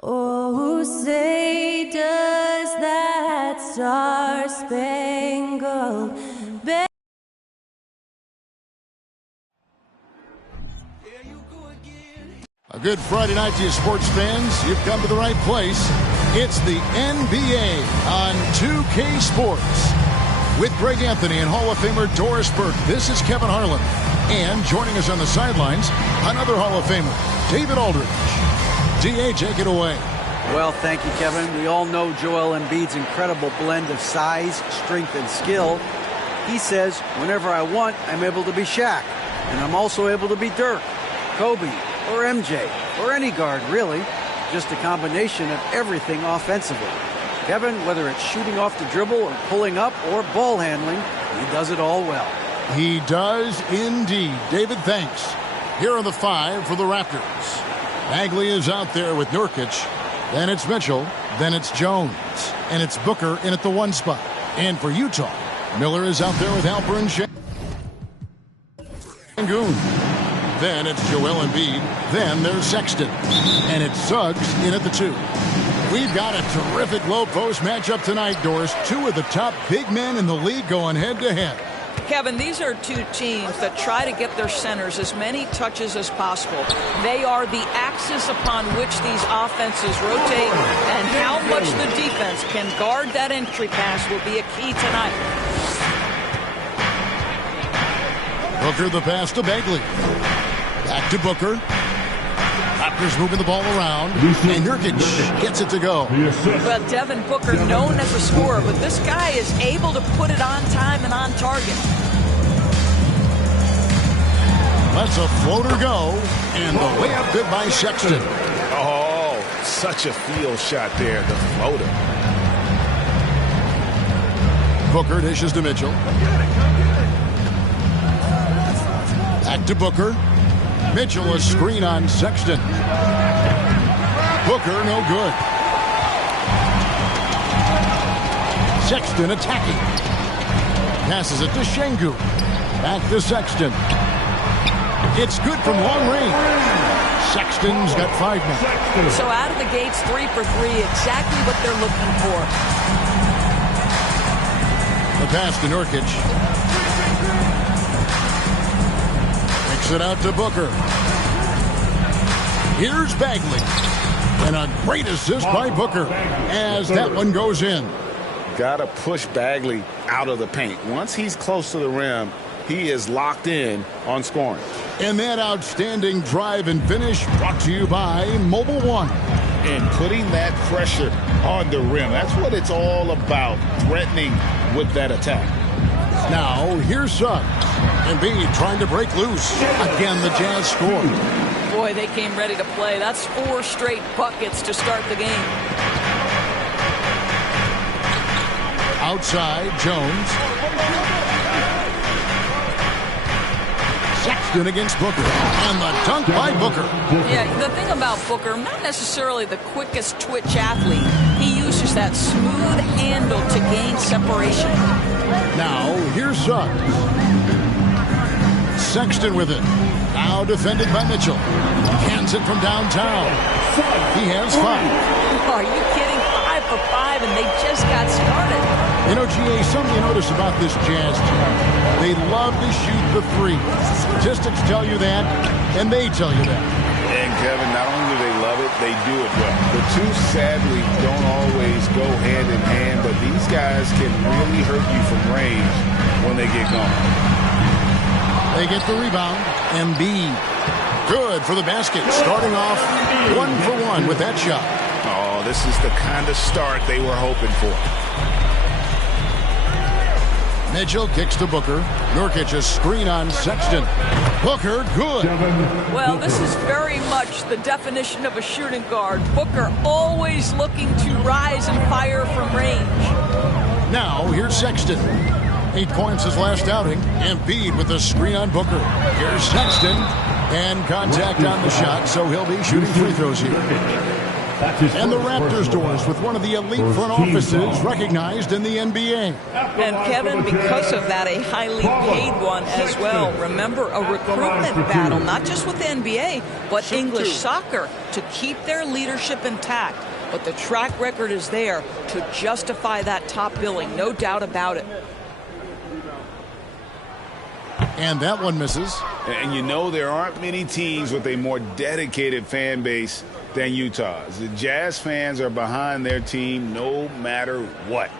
Oh, say does that star-spangled banner. A good Friday night to you sports fans. You've come to the right place. It's the NBA on 2K Sports. With Greg Anthony and Hall of Famer Doris Burke, this is Kevin Harlan. And joining us on the sidelines, another Hall of Famer, David Aldridge. D.A., take it away. Well, thank you, Kevin. We all know Joel Embiid's incredible blend of size, strength, and skill. He says, whenever I want, I'm able to be Shaq. And I'm also able to be Dirk, Kobe, or MJ, or any guard, really. Just a combination of everything offensively. Kevin, whether it's shooting off the dribble or pulling up or ball handling, he does it all well. He does indeed. David, thanks. Here are the five for the Raptors. Bagley is out there with Nurkic. Then it's Mitchell. Then it's Jones. And it's Booker in at the one spot. And for Utah, Miller is out there with Alperen Sengun. Then it's Joel Embiid. Then there's Sexton. And it's Suggs in at the two. We've got a terrific low-post matchup tonight, Doris. Two of the top big men in the league going head-to-head. Kevin, these are two teams that try to get their centers as many touches as possible. They are the axis upon which these offenses rotate, and how much the defense can guard that entry pass will be a key tonight. Booker the pass to Bagley. Back to Booker. Raptors moving the ball around, and Nurkic gets it to go. Well, Devin Booker, known as a scorer, but this guy is able to put it on time and on target. Lets a floater go, and the layup good by Sexton. Oh, such a field shot there, the floater. Booker dishes to Mitchell. Back to Booker. Mitchell, a screen on Sexton. Booker, no good. Sexton attacking. Passes it to Sengun. Back to Sexton. It's good from long range. Sexton's got 5 now. So out of the gates, 3 for 3, exactly what they're looking for. The pass to Nurkic. It out to Booker. Here's Bagley. And a great assist by Booker as that one goes in. Got to push Bagley out of the paint. Once he's close to the rim, he is locked in on scoring. And that outstanding drive and finish brought to you by Mobile One. And putting that pressure on the rim. That's what it's all about, threatening with that attack. Now, here's Suggs. Embiid trying to break loose. Again, the Jazz score. Boy, they came ready to play. That's 4 straight buckets to start the game. Outside, Jones. Sexton against Booker. And the dunk by Booker. Yeah, the thing about Booker, not necessarily the quickest twitch athlete. He uses that smooth handle to gain separation. Now, here's Suggs. Sexton with it. Now defended by Mitchell. Hands it from downtown. He has 5. Are you kidding? 5 for 5, and they just got started. You know, G.A., something you notice about this Jazz team, they love to shoot the 3. Statistics tell you that, and they tell you that. And, Kevin, not only do they love it, they do it well. The two, sadly, don't always go hand in hand, but these guys can really hurt you from range when they get going. They get the rebound. Embiid. Good for the basket. Starting off 1 for 1 with that shot. Oh, this is the kind of start they were hoping for. Mitchell kicks to Booker. Nurkic a screen on Sexton. Booker, good. Well, this is very much the definition of a shooting guard. Booker always looking to rise and fire from range. Now, here's Sexton. 8 points his last outing. Embiid with a screen on Booker. Here's Sexton. And contact on the shot, so he'll be shooting free throws here. And the Raptors doors with one of the elite front offices recognized in the NBA. And Kevin, because of that, a highly paid one as well. Remember, a recruitment battle, not just with the NBA, but English soccer, to keep their leadership intact. But the track record is there to justify that top billing, no doubt about it. And that one misses. And you know there aren't many teams with a more dedicated fan base than Utah's. The Jazz fans are behind their team no matter what.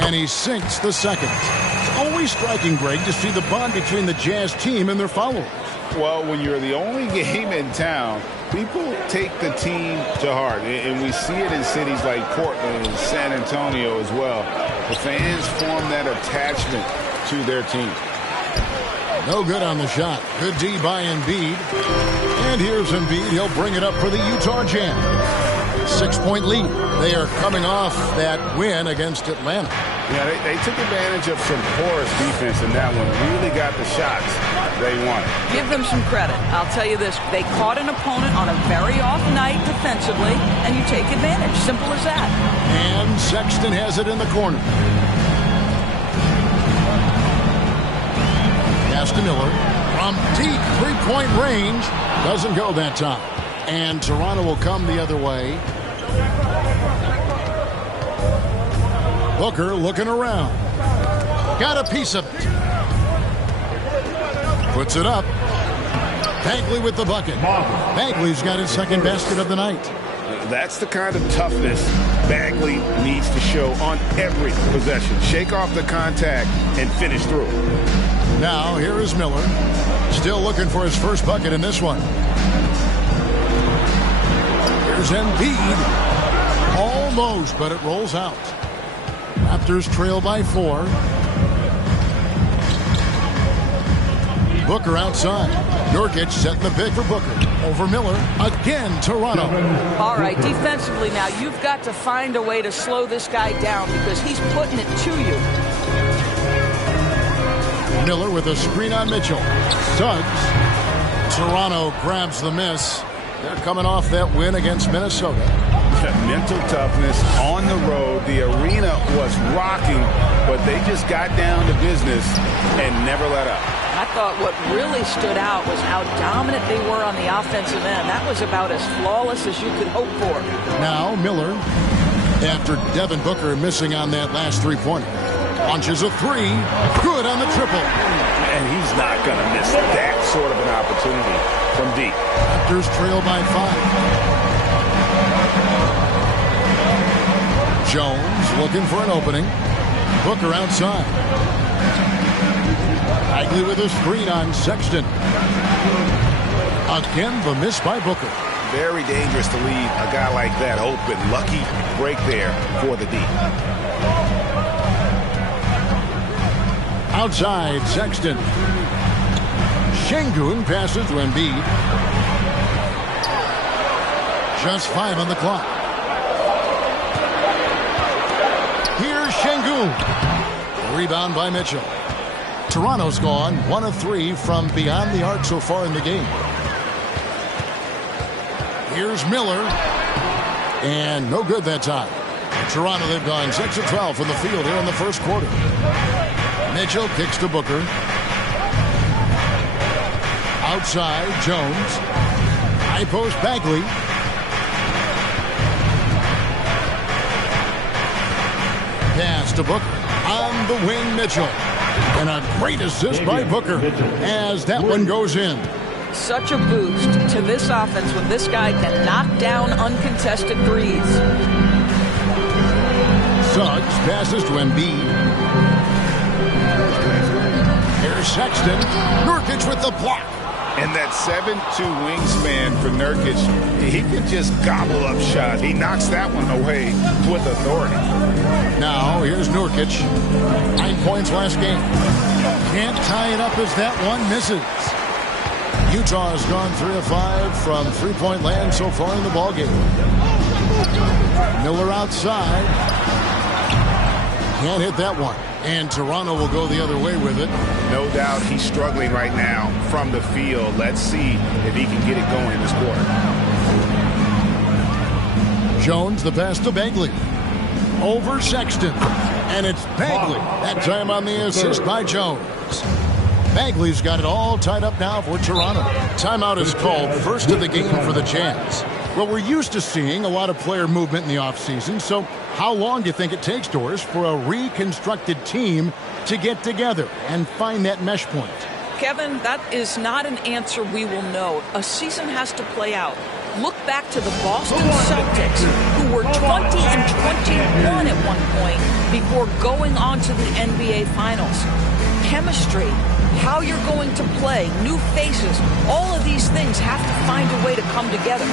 And he sinks the second. It's always striking, Greg, to see the bond between the Jazz team and their followers. Well, when you're the only game in town, people take the team to heart. And we see it in cities like Portland and San Antonio as well. The fans form that attachment to their team. No good on the shot. Good D by Embiid. And here's Embiid. He'll bring it up for the Utah Jazz. 6-point lead. They are coming off that win against Atlanta. Yeah, they took advantage of some porous defense in that one. Really got the shots they wanted. Give them some credit. I'll tell you this. They caught an opponent on a very off night defensively, and you take advantage. Simple as that. And Sexton has it in the corner. Pass to Miller. From deep three-point range. Doesn't go that time. And Toronto will come the other way. Booker looking around. Got a piece of it. Puts it up. Bagley with the bucket. Bagley's got his second basket of the night. That's the kind of toughness Bagley needs to show on every possession. Shake off the contact and finish through. Now here is Miller. Still looking for his first bucket in this one. Here's Embiid. Almost, but it rolls out. Raptors trail by 4. Booker outside. Nurkic setting the pick for Booker. Over Miller. Again, Toronto. All right, defensively now, you've got to find a way to slow this guy down because he's putting it to you. Miller with a screen on Mitchell. Suggs. Toronto grabs the miss. They're coming off that win against Minnesota. Mental toughness on the road. The arena was rocking, but they just got down to business and never let up. I thought what really stood out was how dominant they were on the offensive end. That was about as flawless as you could hope for. Now Miller, after Devin Booker missing on that last three-pointer, launches a three. Good on the triple. And he's not going to miss that sort of an opportunity from deep. Raptors trail by 5. Jones looking for an opening. Booker outside. Bagley with a screen on Sexton. Again, the miss by Booker. Very dangerous to leave a guy like that open. Lucky break there for the D. Outside, Sexton. Şengün passes to Embiid. Just 5 on the clock. Here's Şengün. Rebound by Mitchell. Toronto's gone 1 of 3 from beyond the arc so far in the game. Here's Miller. And no good that time. Toronto, they've gone 6 of 12 from the field here in the first quarter. Mitchell kicks to Booker. Outside, Jones. High post, Bagley. Pass to Booker. On the wing, Mitchell. And a great assist by Booker as that one goes in. Such a boost to this offense when this guy can knock down uncontested threes. Suggs passes to Embiid. Here's Sexton. Nurkic with the block. And that 7'2" wingspan for Nurkic, he can just gobble up shots. He knocks that one away with authority. Now, here's Nurkic. 9 points last game. Can't tie it up as that one misses. Utah has gone 3 of 5 from three-point land so far in the ballgame. Miller outside. Can't hit that one. And Toronto will go the other way with it. No doubt he's struggling right now from the field. Let's see if he can get it going this quarter. Jones, the pass to Bagley. Over Sexton. And it's Bagley. That time on the assist by Jones. Bagley's got it all tied up now for Toronto. Timeout is called, first of the game for the Jazz. Well, we're used to seeing a lot of player movement in the offseason, so how long do you think it takes, Doris, for a reconstructed team to get together and find that mesh point? Kevin, that is not an answer we will know. A season has to play out. Look back to the Boston Celtics, who were 20-21 at one point before going on to the NBA Finals. Chemistry, how you're going to play, new faces, all of these things have to find a way to come together.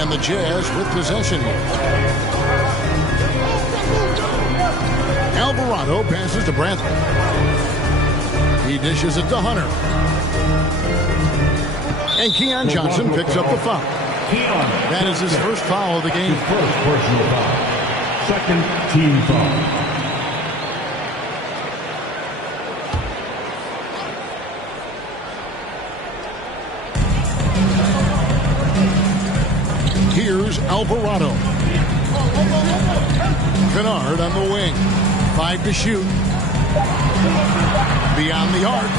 And the Jazz with possession. Alvarado passes to Bradley. He dishes it to Hunter. And Keon Johnson picks up the foul. That is his first foul of the game. First personal foul. Second team foul. Here's Alvarado. Kennard on the wing. 5 to shoot. Beyond the arc.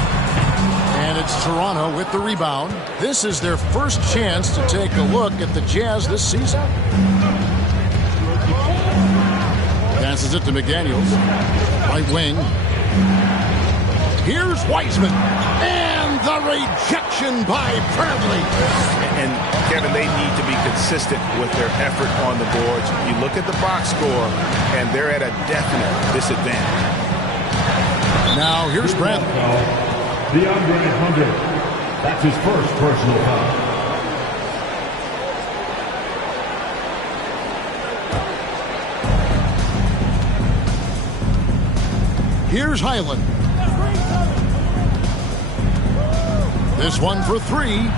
And it's Toronto with the rebound. This is their first chance to take a look at the Jazz this season. Passes it to McDaniels. Right wing. Here's Wiseman. And the rejection by Bradley. And Kevin, they need to be consistent with their effort on the boards. You look at the box score, and they're at a definite disadvantage. Now here's Bradley. DeAndre Hunter. That's his first personal foul. Here's Highland. This one for 3.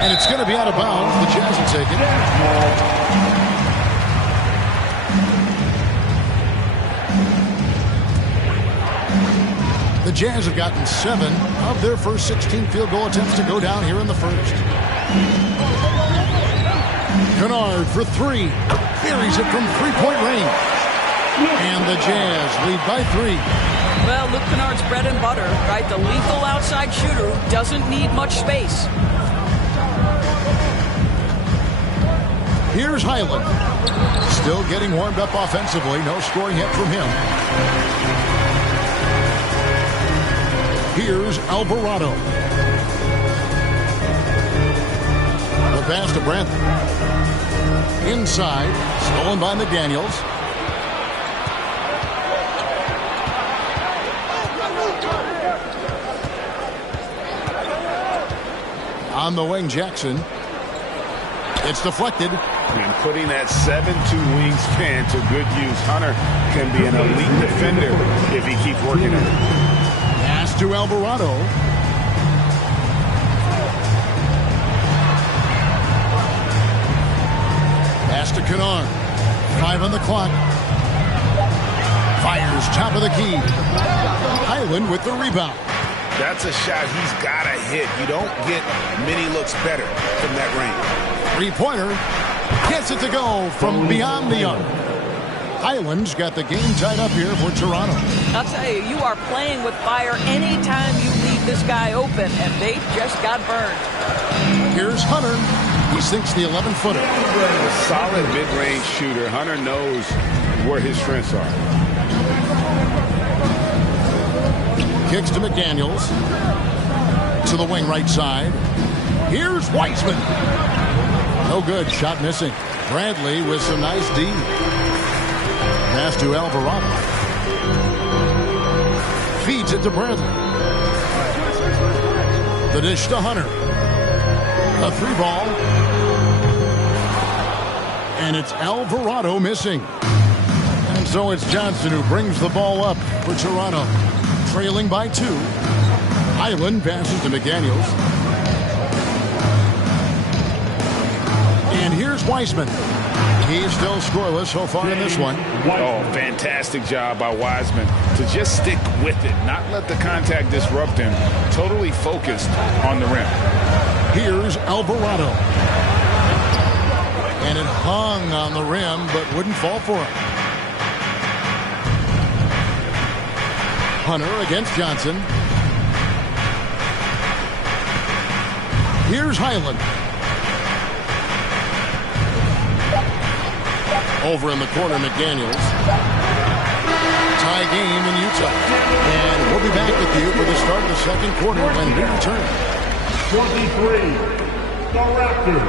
And it's going to be out of bounds. The Jazz will take it. The Jazz have gotten 7 of their first 16 field goal attempts to go down here in the first. Kennard for 3. Buries it from 3-point range. And the Jazz lead by 3. Well, Luke Kennard's bread and butter, right? The lethal outside shooter who doesn't need much space. Here's Highland. Still getting warmed up offensively. No scoring yet from him. Here's Alvarado. The pass to Bradley. Inside. Stolen by McDaniels. On the wing, Jackson. It's deflected. And putting that 7'2" wingspan to good use. Hunter can be an elite defender if he keeps working it. to Alvarado. Pass to Kennard. 5 on the clock. Fires top of the key. Highland with the rebound. That's a shot he's got to hit. You don't get many looks better from that range. Three-pointer. Gets it to go from beyond the arc. Highland's got the game tied up here for Toronto. I'll tell you, you are playing with fire anytime you leave this guy open, and they just got burned. Here's Hunter. He sinks the 11-footer. A solid mid-range shooter. Hunter knows where his strengths are. Kicks to McDaniels. To the wing right side. Here's Weissman. No good. Shot missing. Bradley with some nice D. Pass to Alvarado. Feeds it to Bradley. The dish to Hunter. A 3-ball. And it's Alvarado missing. And so it's Johnson who brings the ball up for Toronto. Trailing by 2. Highland passes to McDaniels. And here's Weissman. He's still scoreless so far in this one. Oh, fantastic job by Wiseman to just stick with it, not let the contact disrupt him. Totally focused on the rim. Here's Alvarado. And it hung on the rim, but wouldn't fall for him. Hunter against Johnson. Here's Highland. Over in the corner, McDaniels. Tie game in Utah. And we'll be back with you for the start of the second quarter when we return. 23. The Raptors.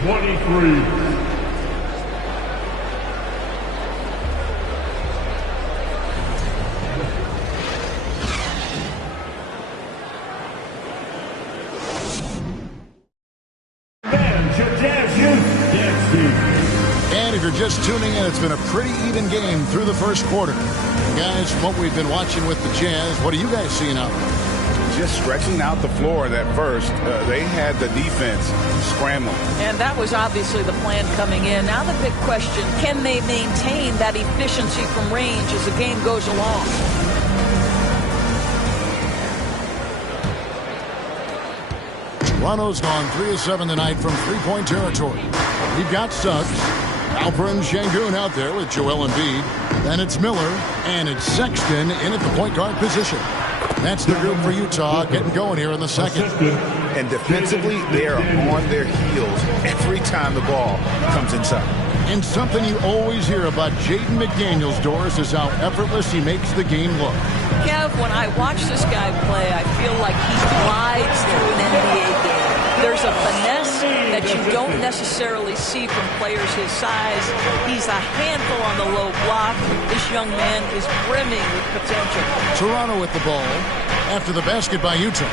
23. And if you're just tuning in, it's been a pretty even game through the first quarter. Guys, what we've been watching with the Jazz, what are you guys seeing out there? Just stretching out the floor that first. They had the defense scrambling. And that was obviously the plan coming in. Now the big question, can they maintain that efficiency from range as the game goes along? Toronto's gone 3 of 7 tonight from three-point territory. We've got Suggs, Alperen Şengün out there with Joel Embiid. Then it's Miller, and it's Sexton in at the point guard position. That's the group for Utah getting going here in the second. And defensively, they are on their heels every time the ball comes inside. And something you always hear about Jaden McDaniels, Doris, is how effortless he makes the game look. Kev, when I watch this guy play, I feel like he glides through an NBA game. There's a finesse that you don't necessarily see from players his size. He's a handful on the low block. This young man is brimming with potential. Toronto with the ball after the basket by Utah.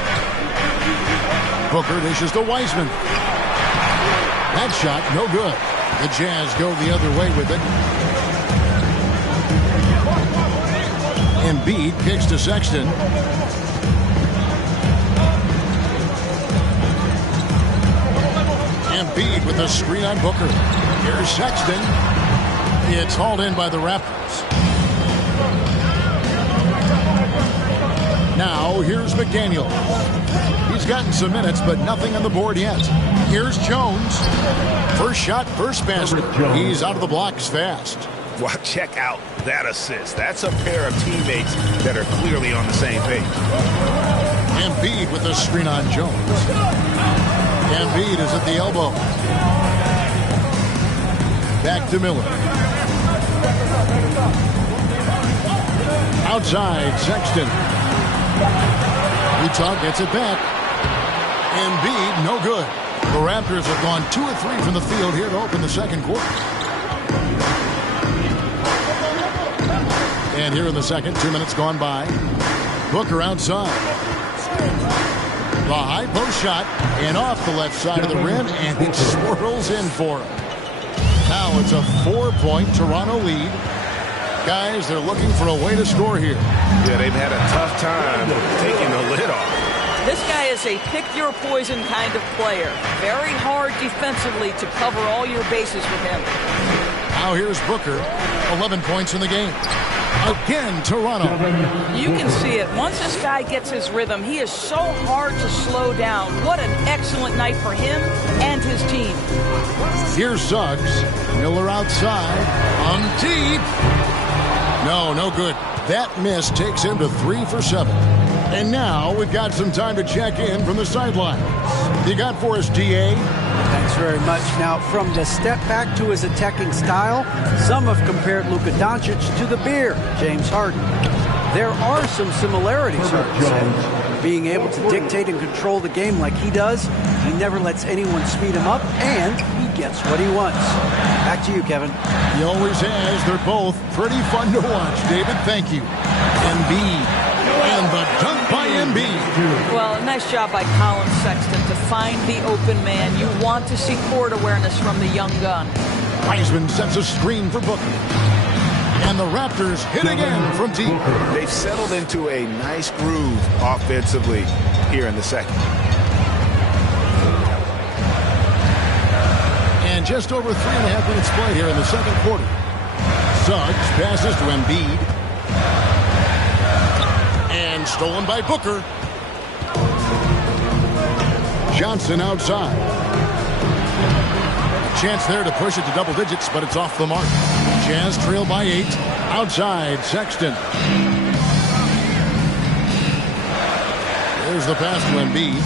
Booker dishes to Weissman. That shot, no good. The Jazz go the other way with it. Embiid kicks to Sexton. Embiid with a screen on Booker. Here's Sexton. It's hauled in by the Raptors. Now here's McDaniel. He's gotten some minutes, but nothing on the board yet. Here's Jones. First shot, first basket. He's out of the blocks fast. Well, check out that assist. That's a pair of teammates that are clearly on the same page. Embiid with a screen on Jones. Embiid is at the elbow. Back to Miller. Outside, Sexton. Utah gets it back. Embiid, no good. The Raptors have gone 2 of 3 from the field here to open the second quarter. And here in the second, 2 minutes gone by. Booker outside. The high post shot and off the left side of the rim, and it swirls in for him. Now it's a 4-point Toronto lead. Guys, they're looking for a way to score here. Yeah, they've had a tough time taking the lid off. This guy is a pick-your-poison kind of player. Very hard defensively to cover all your bases with him. Now here's Booker, 11 points in the game. Again, Toronto. You can see it. Once this guy gets his rhythm, he is so hard to slow down. What an excellent night for him and his team. Here's Suggs. Miller outside. On deep. No good. That miss takes him to 3 for 7. And now we've got some time to check in from the sidelines. You got for us, DA? Thanks very much. Now, from the step back to his attacking style, some have compared Luka Doncic to the bear, James Harden. There are some similarities, Harden said. Being able to dictate and control the game like he does, he never lets anyone speed him up, and he gets what he wants. Back to you, Kevin. He always has. They're both pretty fun to watch, David. Thank you. Embiid. And the dunk by Embiid. Well, nice job by Colin Sexton to find the open man. You want to see court awareness from the young gun. Wiseman sets a screen for Booker. And the Raptors hit again from deep. They've settled into a nice groove offensively here in the second. And just over 3.5 minutes play here in the second quarter. Suggs passes to Embiid. And stolen by Booker. Johnson outside. Chance there to push it to double digits, but it's off the mark. Jazz trail by 8. Outside, Sexton. There's the pass to Embiid.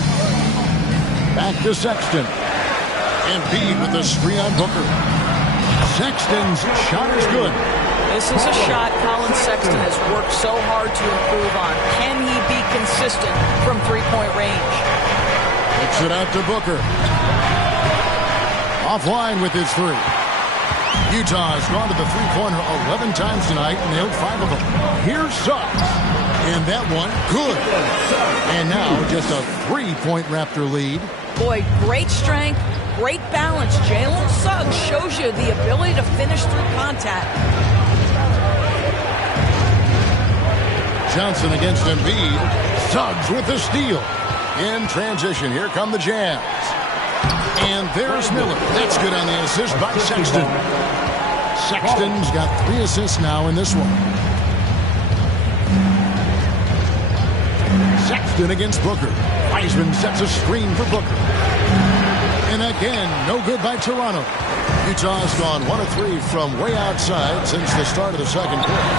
Back to Sexton. Embiid with the screen on Booker. Sexton's shot is good. This is a shot Colin Sexton has worked so hard to improve on. Can he be consistent from three-point range? Kicks it out to Booker. Offline with his 3. Utah has gone to the three-pointer 11 times tonight and nailed 5 of them. Here's Suggs. And that one, good. And now just a 3-point Raptor lead. Boy, great strength, great balance. Jalen Suggs shows you the ability to finish through contact. Johnson against Embiid. Suggs with the steal. In transition, here come the Jazz. And there's Miller. That's good on the assist by Sexton. Sexton's got 3 assists now in this one. Sexton against Booker. Wiseman sets a screen for Booker. And again, no good by Toronto. Utah's gone 1 of 3 from way outside since the start of the second quarter.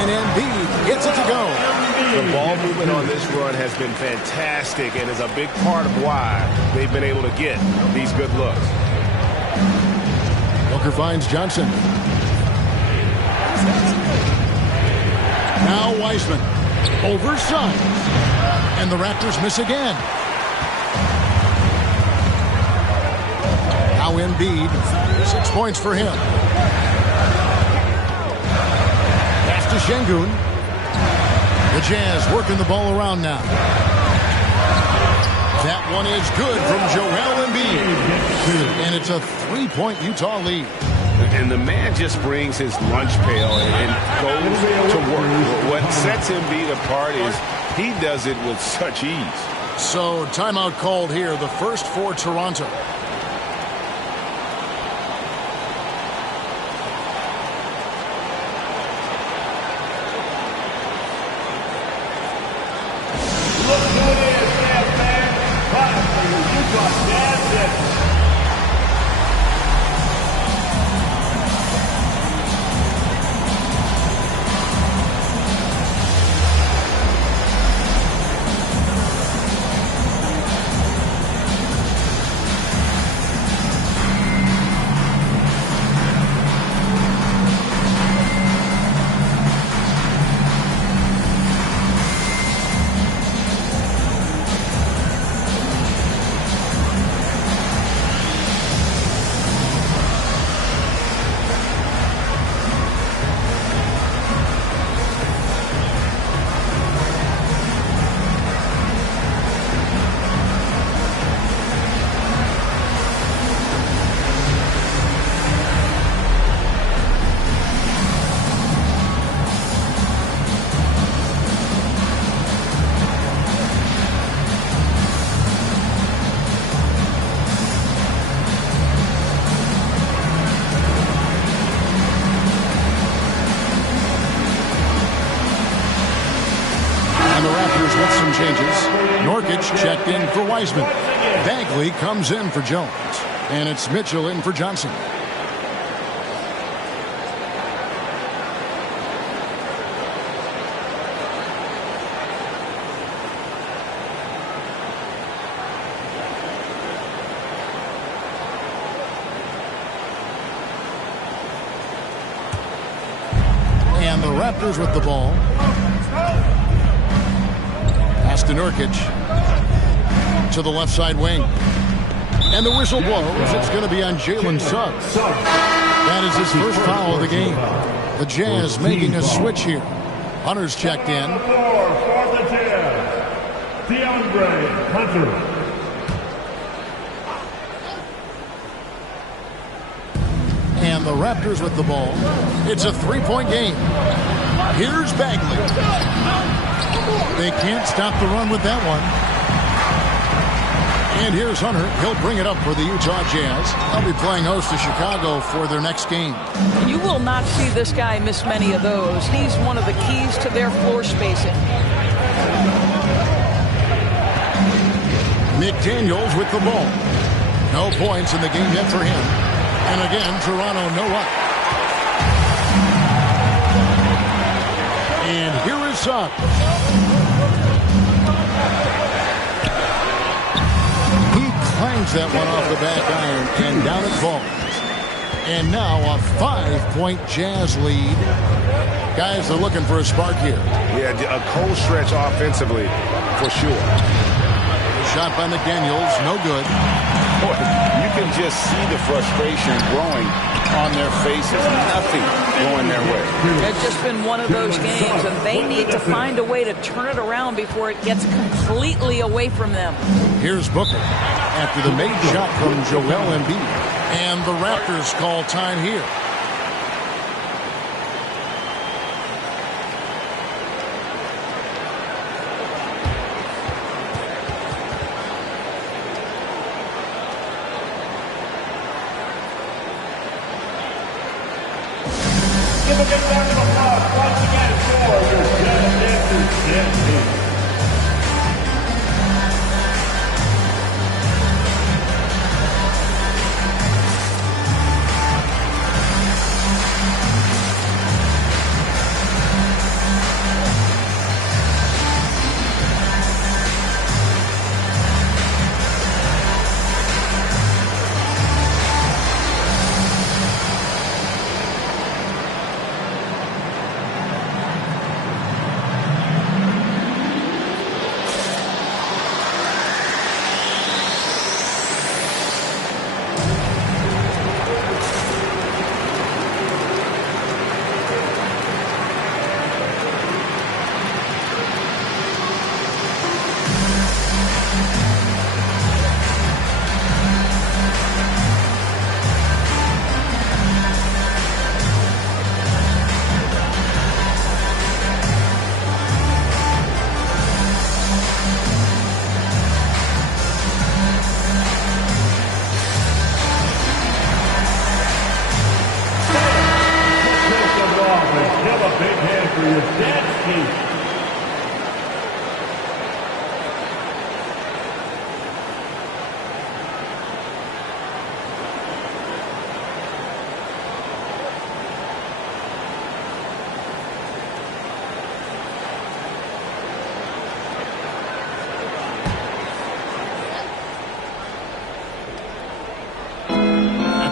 And Embiid gets it to go. The ball movement on this run has been fantastic and is a big part of why they've been able to get these good looks. Booker finds Johnson. Now Wiseman. Over Suggs. And the Raptors miss again. Now Embiid. 6 points for him. Pass to Şengün. The Jazz working the ball around now. That one is good from Joel Embiid. And it's a 3-point Utah lead. And the man just brings his lunch pail and goes to work. What sets Embiid apart is he does it with such ease. So timeout called here, the first for Toronto. Nurkic checked in for Wiseman. Bagley comes in for Jones. And it's Mitchell in for Johnson. And the Raptors with the ball. Pass to Nurkic. To the left side wing. And the whistle blows. It's going to be on Jalen Suggs. That is his first foul of the game. The Jazz making a switch here. Hunter's checked in. For the Jazz, DeAndre Hunter. And the Raptors with the ball. It's a three-point game. Here's Bagley. They can't stop the run with that one. And here's Hunter. He'll bring it up for the Utah Jazz. They'll be playing host to Chicago for their next game. You will not see this guy miss many of those. He's one of the keys to their floor spacing. McDaniels with the ball. No points in the game yet for him. And again, Toronto no up. And here is Suggs. Clangs that one off the back iron and down it falls. And now a 5-point Jazz lead. Guys are looking for a spark here. Yeah, a cold stretch offensively for sure. Shot by McDaniels, no good. Boy, you can just see the frustration growing on their faces. Nothing going their way. It's just been one of those games, and they need to find a way to turn it around before it gets completely away from them. Here's Booker after the made shot from Joel Embiid. And the Raptors call time here. Give a big round of applause once again for your Jazz Dancers Jazz team.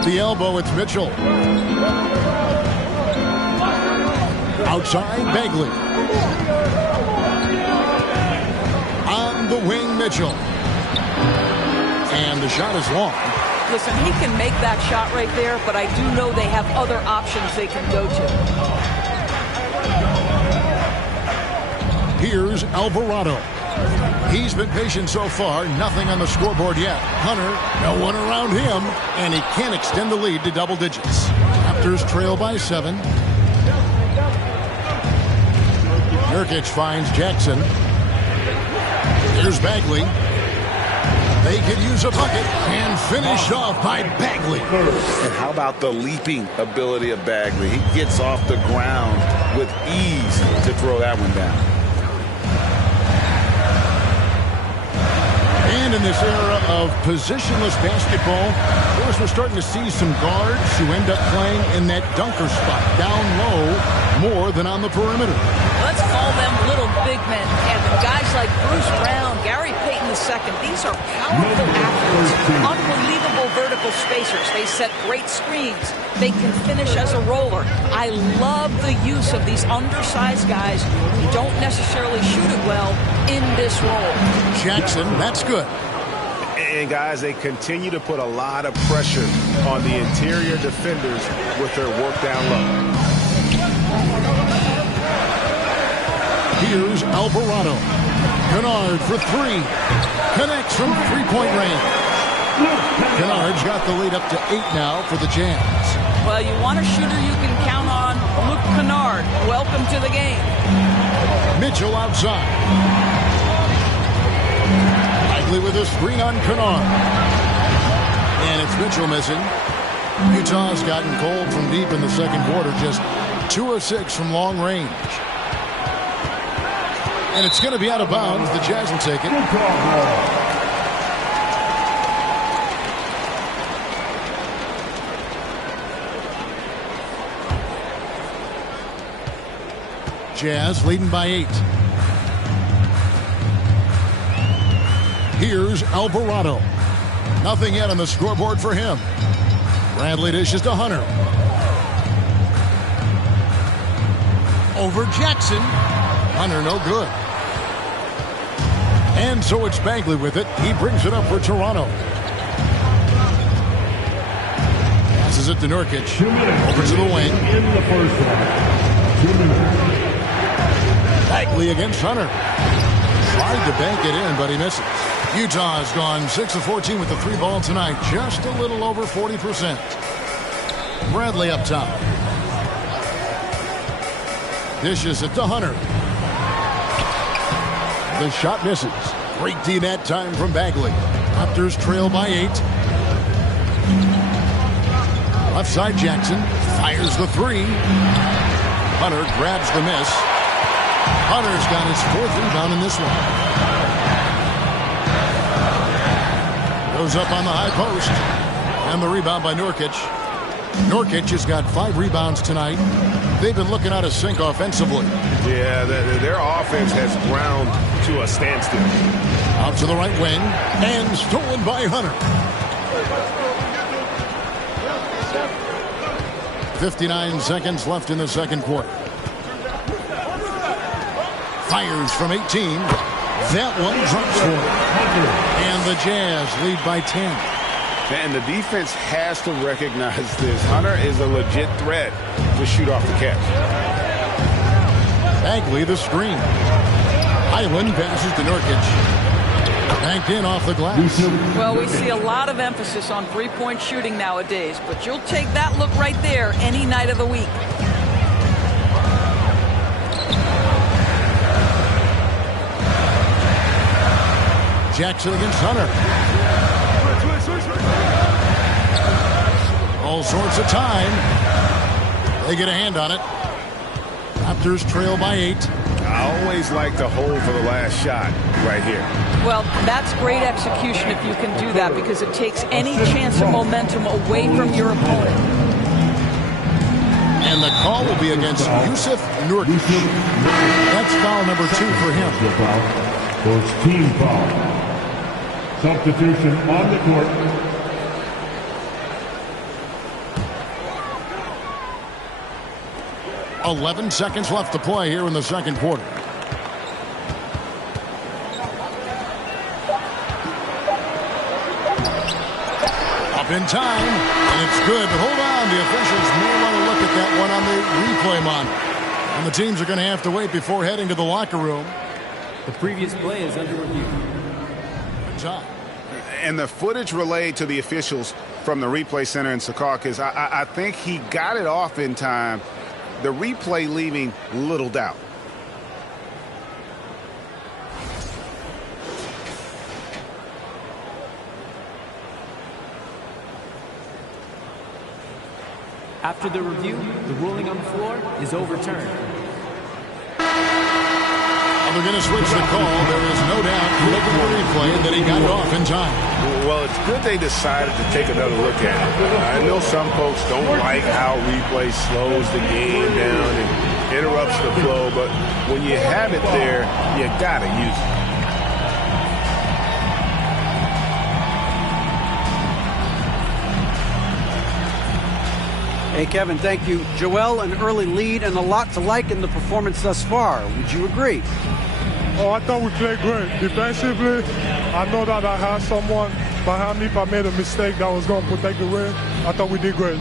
The elbow, it's Mitchell. Outside, Bagley. On the wing, Mitchell. And the shot is long. Listen, he can make that shot right there, but I do know they have other options they can go to. Here's Alvarado. He's been patient so far. Nothing on the scoreboard yet. Hunter, no one around him. And he can't extend the lead to double digits. Raptors trail by 7. Nurkic finds Jackson. Here's Bagley. They could use a bucket. And finished off by Bagley. And how about the leaping ability of Bagley? He gets off the ground with ease to throw that one down. in this era of positionless basketball, of course, we're starting to see some guards who end up playing in that dunker spot, down low, more than on the perimeter. Let's call them little big men, Kevin. Guys like Bruce Brown, Gary Payton II. These are powerful athletes, unbelievable vertical spacers. They set great screens. They can finish as a roller. I love the use of these undersized guys who don't necessarily shoot it well in this role. Jackson, that's good. And guys, they continue to put a lot of pressure on the interior defenders with their work down low. Here's Alvarado. Kennard for three. Connects from three-point range. Kennard's got the lead up to 8 now for the Jazz. Well, you want a shooter you can count on. Luke Kennard, welcome to the game. Mitchell outside. Bagley with a screen on Kennard. And it's Mitchell missing. Utah's gotten cold from deep in the second quarter. Just 2 of 6 from long range. And it's going to be out of bounds. The Jazz will take it. Jazz leading by 8. Here's Alvarado. Nothing yet on the scoreboard for him. Bradley dishes to Hunter. Over Jackson. Hunter no good. And so it's Bagley with it. He brings it up for Toronto. Passes it to Nurkic. Over to the wing. In the first half. 2 minutes. Bagley against Hunter. Tried to bank it in, but he misses. Utah's gone 6 of 14 with the 3 ball tonight. Just a little over 40%. Bradley up top. Dishes it to Hunter. The shot misses. Great D that time from Bagley. Raptors trail by 8. Left side Jackson fires the 3. Hunter grabs the miss. Hunter's got his 4th rebound in this one. Goes up on the high post. And the rebound by Nurkic. Nurkic has got 5 rebounds tonight. They've been looking out of sync offensively. Yeah, their offense has ground to a standstill. Out to the right wing. And stolen by Hunter. 59 seconds left in the second quarter. Fires from 18. That one drops for him. And the Jazz lead by 10. And the defense has to recognize this. Hunter is a legit threat to shoot off the catch. Bagley the screen. Highland passes to Nurkic. Banked in off the glass. Well, we see a lot of emphasis on three-point shooting nowadays, but you'll take that look right there any night of the week. Jackson against Hunter. All sorts of time. They get a hand on it. Raptors trail by 8. I always like to hold for the last shot right here. Well, that's great execution if you can do that, because it takes any chance of momentum away from your opponent. And the call will be against Yusuf Nurkic. That's foul number 2 for him. First team foul. Substitution on the court. .11 seconds left to play here in the second quarter. Up in time, and it's good, but hold on. The officials may want to look at that one on the replay monitor. And the teams are going to have to wait before heading to the locker room. The previous play is under review. Time. And the footage relayed to the officials from the replay center in Secaucus, I think he got it off in time. The replay leaving little doubt. After the review, the ruling on the floor is overturned. Well, they're going to switch the call. There is no doubt, looking at the replay, that he got it off in time. Well, it's good they decided to take another look at it. I know some folks don't like how replay slows the game down and interrupts the flow, but when you have it there, you got to use it. Hey, Kevin, thank you. Joel, an early lead and a lot to like in the performance thus far. Would you agree? Oh, I thought we played great. Defensively, I know that I had someone behind me. If I made a mistake that was going to protect the rim, I thought we did great.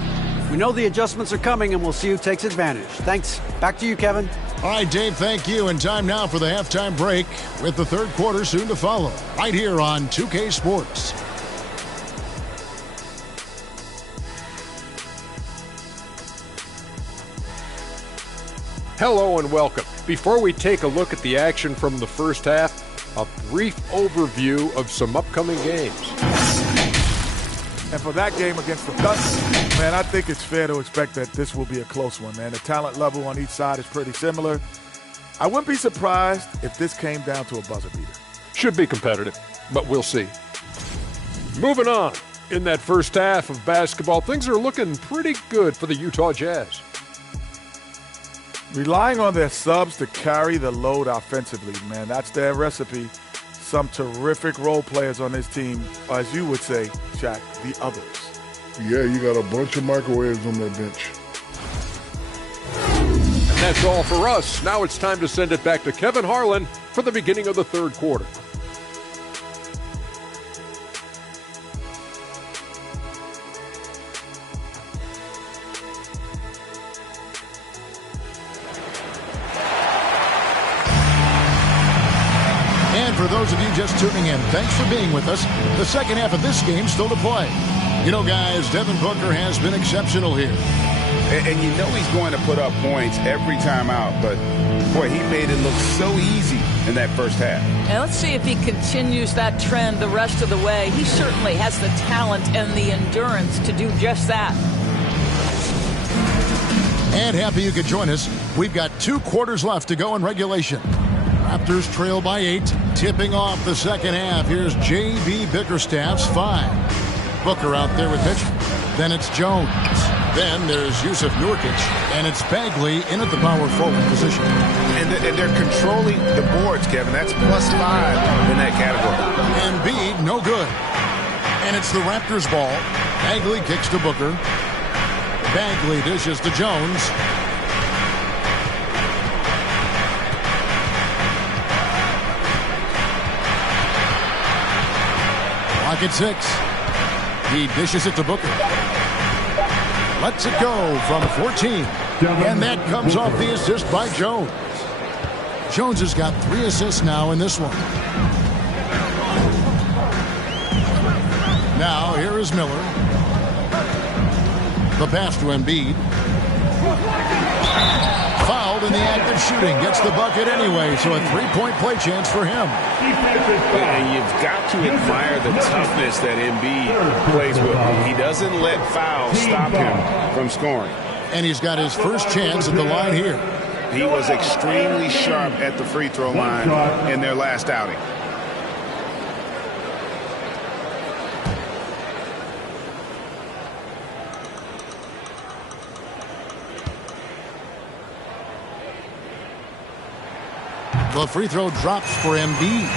We know the adjustments are coming, and we'll see who takes advantage. Thanks. Back to you, Kevin. All right, Dave, thank you. And time now for the halftime break with the third quarter soon to follow right here on 2K Sports. Hello and welcome. Before we take a look at the action from the first half, a brief overview of some upcoming games. And for that game against the Ducks, man, I think it's fair to expect that this will be a close one, man. The talent level on each side is pretty similar. I wouldn't be surprised if this came down to a buzzer beater. Should be competitive, but we'll see. Moving on. In that first half of basketball, things are looking pretty good for the Utah Jazz. Relying on their subs to carry the load offensively, man, that's their recipe. Some terrific role players on this team, as you would say, Shaq, the others. Yeah, you got a bunch of microwaves on that bench. And that's all for us. Now it's time to send it back to Kevin Harlan for the beginning of the third quarter. For those of you just tuning in, thanks for being with us. The second half of this game still to play. You know, guys, Devin Booker has been exceptional here. And you know he's going to put up points every time out, but, boy, he made it look so easy in that first half. And let's see if he continues that trend the rest of the way. He certainly has the talent and the endurance to do just that. And happy you could join us. We've got 2 quarters left to go in regulation. Raptors trail by 8, tipping off the second half. Here's J.B. Bickerstaff's 5. Booker out there with pitch. Then it's Jones. Then there's Yusuf Nurkic, and it's Bagley in at the power forward position. And they're controlling the boards, Kevin. That's +5 in that category. Embiid, no good. And it's the Raptors' ball. Bagley kicks to Booker. Bagley dishes to Jones. Clock at 6. He dishes it to Booker. Lets it go from 14. And that comes off the assist by Jones. Jones has got 3 assists now in this one. Now here is Miller. The pass to Embiid. Fouled in the act of shooting. Gets the bucket anyway, so a 3-point play chance for him. And you've got to admire the toughness that Embiid plays with. He doesn't let fouls stop him from scoring. And he's got his first chance at the line here. He was extremely sharp at the free throw line in their last outing. The free throw drops for Embiid.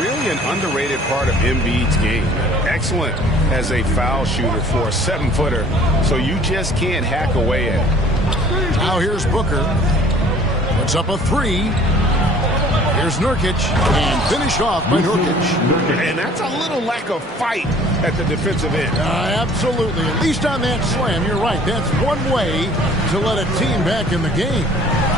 Really an underrated part of Embiid's game. Excellent as a foul shooter for a 7-footer, so you just can't hack away at it. Now here's Booker. Puts up a 3. Here's Nurkic, and finish off by Nurkic. And that's a little lack of fight at the defensive end. Absolutely. At least on that slam, you're right. That's one way to let a team back in the game.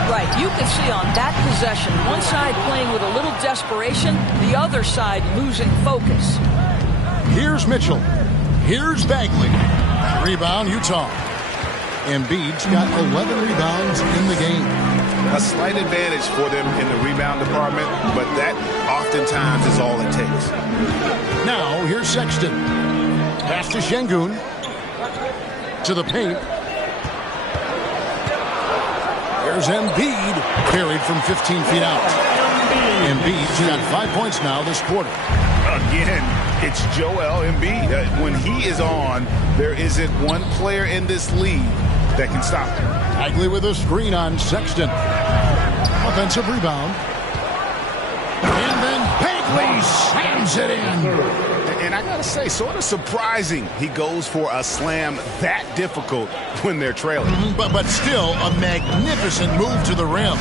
Right, you can see on that possession, one side playing with a little desperation, the other side losing focus. Here's Mitchell. Here's Bagley. Rebound, Utah. Embiid's got 11 rebounds in the game. A slight advantage for them in the rebound department, but that oftentimes is all it takes. Now, here's Sexton. Pass to Şengün. To the paint. There's Embiid, carried from 15 feet out. Embiid's got 5 points now this quarter. Again, it's Joel Embiid. When he is on, there isn't one player in this league that can stop him. Bagley with a screen on Sexton. Offensive rebound. And then Bagley slams it in. And I got to say, sort of surprising he goes for a slam that difficult when they're trailing. But still a magnificent move to the rim.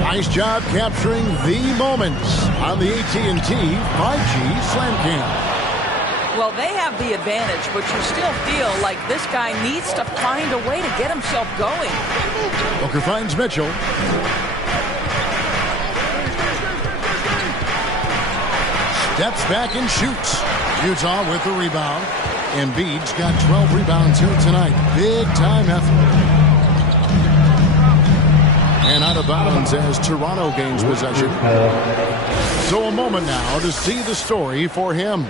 Nice job capturing the moments on the AT&T 5G Slam Cam. Well, they have the advantage, but you still feel like this guy needs to find a way to get himself going. Booker finds Mitchell. Steps back and shoots. Utah with the rebound. Embiid's got 12 rebounds here tonight. Big time effort. And out of bounds as Toronto gains possession. So a moment now to see the story for him.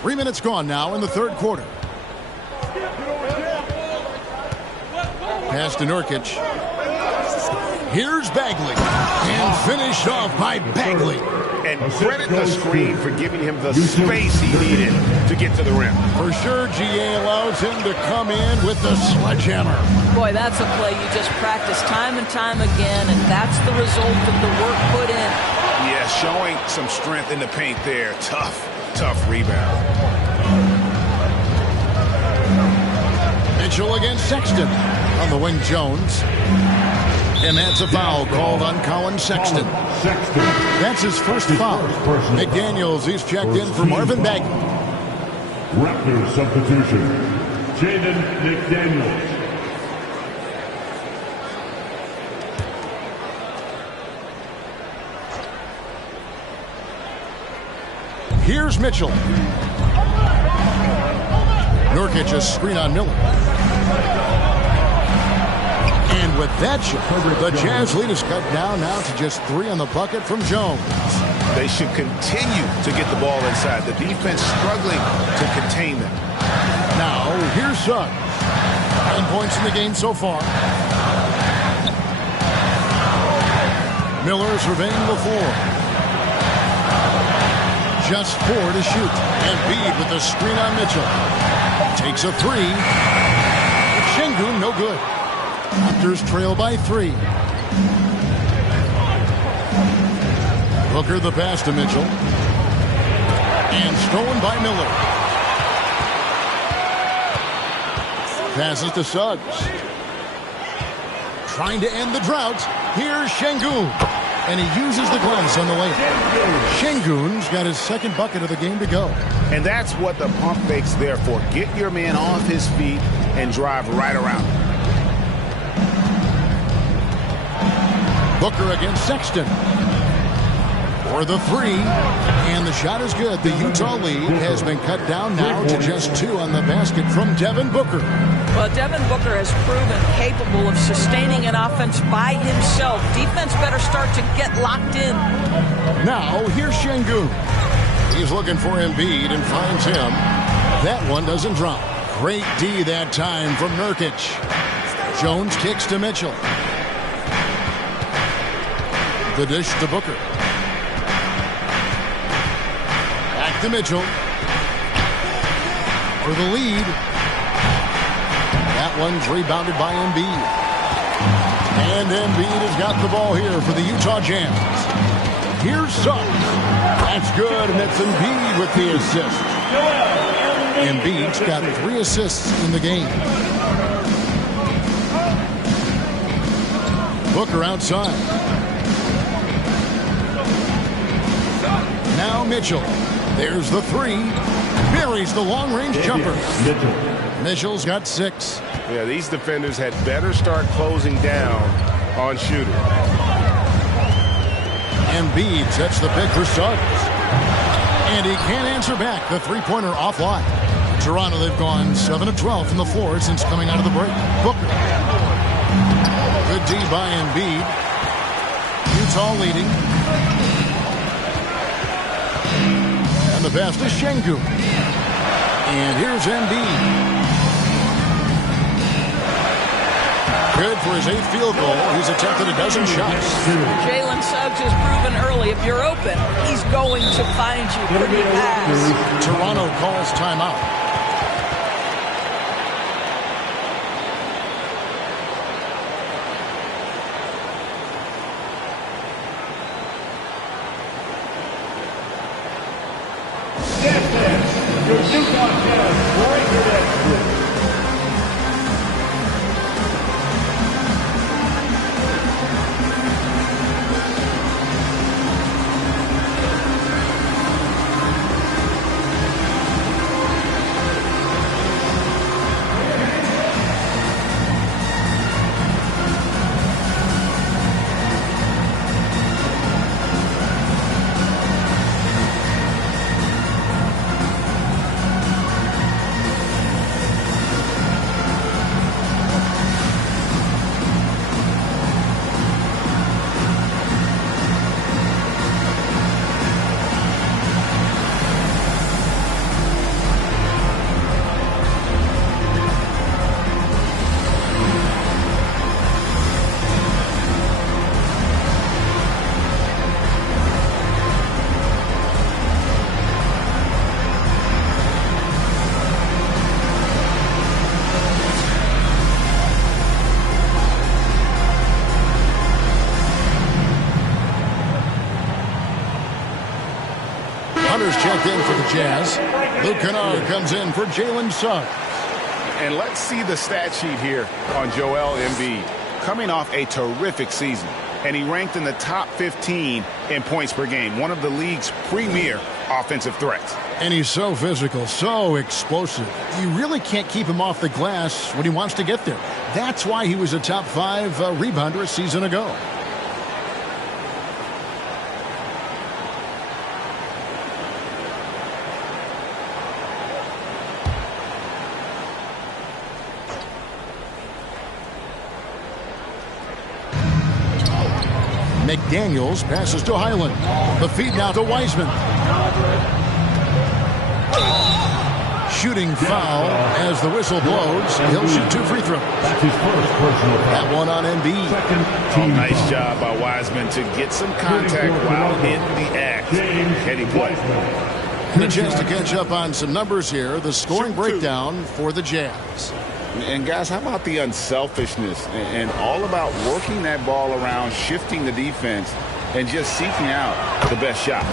Three minutes gone now in the third quarter. Pass to Nurkic. Here's Bagley. And finished off by Bagley. And credit the screen for giving him the space he needed to get to the rim. For sure, GA allows him to come in with the sledgehammer. Boy, that's a play you just practice time and time again, and that's the result of the work put in. Yeah, showing some strength in the paint there. Tough rebound. Mitchell against Sexton. On the wing, Jones. And that's a foul called on Colin Sexton. That's his first foul. McDaniels, he's checked in for Marvin Bagley. Raptors substitution, Jaden McDaniels. Here's Mitchell. Nurkic a screen on Miller. And with that shot, the Jazz lead is cut down now to just 3 on the bucket from Jones. They should continue to get the ball inside. The defense struggling to contain them. Now, here's Suggs. 9 points in the game so far. Miller surveying the floor. Just 4 to shoot. Embiid with the screen on Mitchell. Takes a 3. Şengün no good. Raptors trail by 3. Booker the pass to Mitchell. And stolen by Miller. Passes to Suggs. Trying to end the drought. Here's Şengün. And he uses the glass on the layup. Şengün's got his second bucket of the game to go. And that's what the pump fake's there for. Get your man off his feet and drive right around him. Booker against Sexton. For the 3. And the shot is good. The Utah lead has been cut down now to just 2 on the basket from Devin Booker. Well, Devin Booker has proven capable of sustaining an offense by himself. Defense better start to get locked in. Now, here's Şengün. He's looking for Embiid and finds him. That one doesn't drop. Great D that time from Nurkic. Jones kicks to Mitchell. The dish to Booker. Back to Mitchell. For the lead. That one's rebounded by Embiid. And Embiid has got the ball here for the Utah Jazz. Here's Suggs. That's good, and it's Embiid with the assist. Embiid's got 3 assists in the game. Booker outside. Now Mitchell. There's the 3. Buries the long-range jumper. Mitchell's got 6. Yeah, these defenders had better start closing down on shooting. Embiid sets the pick for Suggs. And he can't answer back. The three-pointer offline. Toronto, they've gone 7 of 12 from the floor since coming out of the break. Booker. Good D by Embiid. Utah leading. And the pass to Şengün. And here's Embiid. Good for his 8th field goal. He's attempted a dozen shots. Jalen Suggs has proven early, if you're open, he's going to find you pretty fast. Toronto calls timeout. Your Utah Jazz breaker that group. Hunter's checked in for the Jazz. Luke Kennard comes in for Jalen Suggs. And let's see the stat sheet here on Joel Embiid. Coming off a terrific season, and he ranked in the top 15 in points per game, one of the league's premier offensive threats. And he's so physical, so explosive. You really can't keep him off the glass when he wants to get there. That's why he was a top 5 rebounder a season ago. McDaniels passes to Highland. The feed now to Wiseman. Shooting foul as the whistle blows. He'll shoot 2 free throws. That one on Embiid. Oh, nice job by Wiseman to get some contact while in the act. Heady play. And a chance to catch up on some numbers here. The scoring breakdown for the Jazz. And guys, how about the unselfishness and all about working that ball around, shifting the defense, and just seeking out the best shot.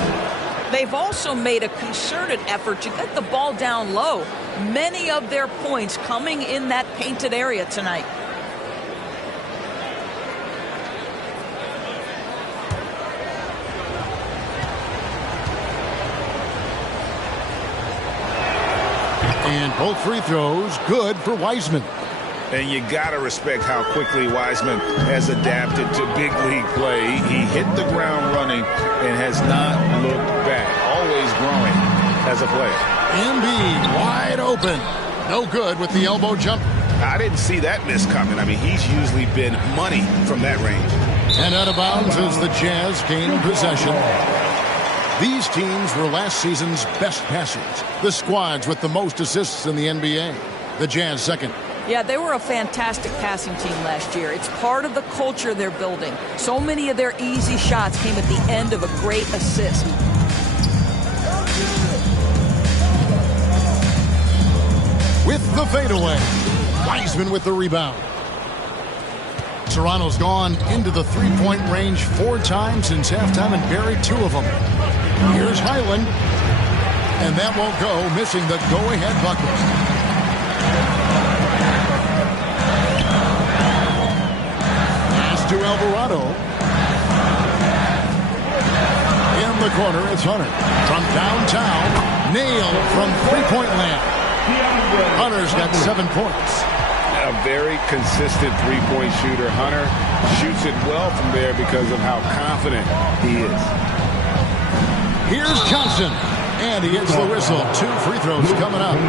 They've also made a concerted effort to get the ball down low. Many of their points coming in that painted area tonight. And both free throws good for Wiseman. And you got to respect how quickly Wiseman has adapted to big league play. He hit the ground running and has not looked back. Always growing as a player. Embiid wide open. No good with the elbow jumper. I didn't see that miss coming. I mean, he's usually been money from that range. And out of bounds as the Jazz gain possession. These teams were last season's best passers. The squads with the most assists in the NBA. The Jazz second. Yeah, they were a fantastic passing team last year. It's part of the culture they're building. So many of their easy shots came at the end of a great assist. With the fadeaway. Wiseman with the rebound. Toronto's gone into the three-point range 4 times since halftime and buried 2 of them. Here's Highland. And that won't go, missing the go-ahead bucket. Pass to Alvarado. In the corner, it's Hunter. From downtown, nailed from three-point land. Hunter's got 7 points. A very consistent three-point shooter. Hunter shoots it well from there because of how confident he is. Here's Johnson, and he hits the whistle. 2 free throws coming up.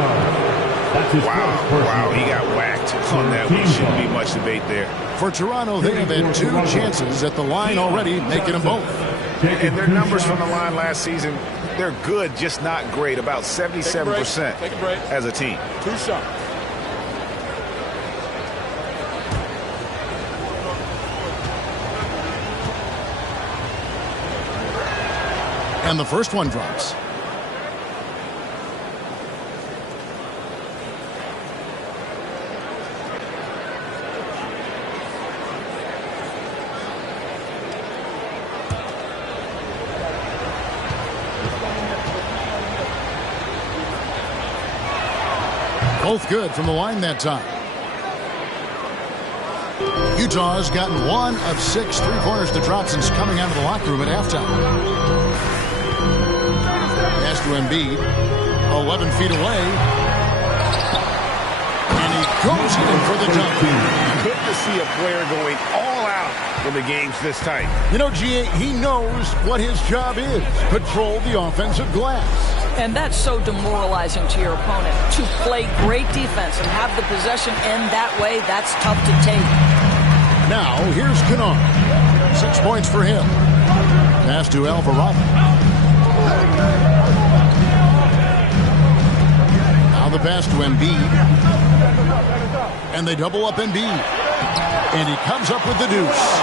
Wow, he got whacked on that one. Shouldn't be much debate there. For Toronto, they have had 2 chances at the line already, making them both. And their numbers from the line last season, they're good, just not great. About 77% as a team. 2 shots. And the first one drops. Both good from the line that time. Utah's gotten 1 of 6 3-pointers to drop since coming out of the locker room at halftime. Pass to Embiid, 11 feet away. And he goes in for the dunk. Good to see a player going all out when the game's this tight. You know, GA, he knows what his job is. Control the offensive glass. And that's so demoralizing to your opponent. To play great defense and have the possession end that way, that's tough to take. Now, here's Kennard. 6 points for him. Pass to Alvarado. Now the pass to Embiid. And they double up Embiid. And he comes up with the deuce.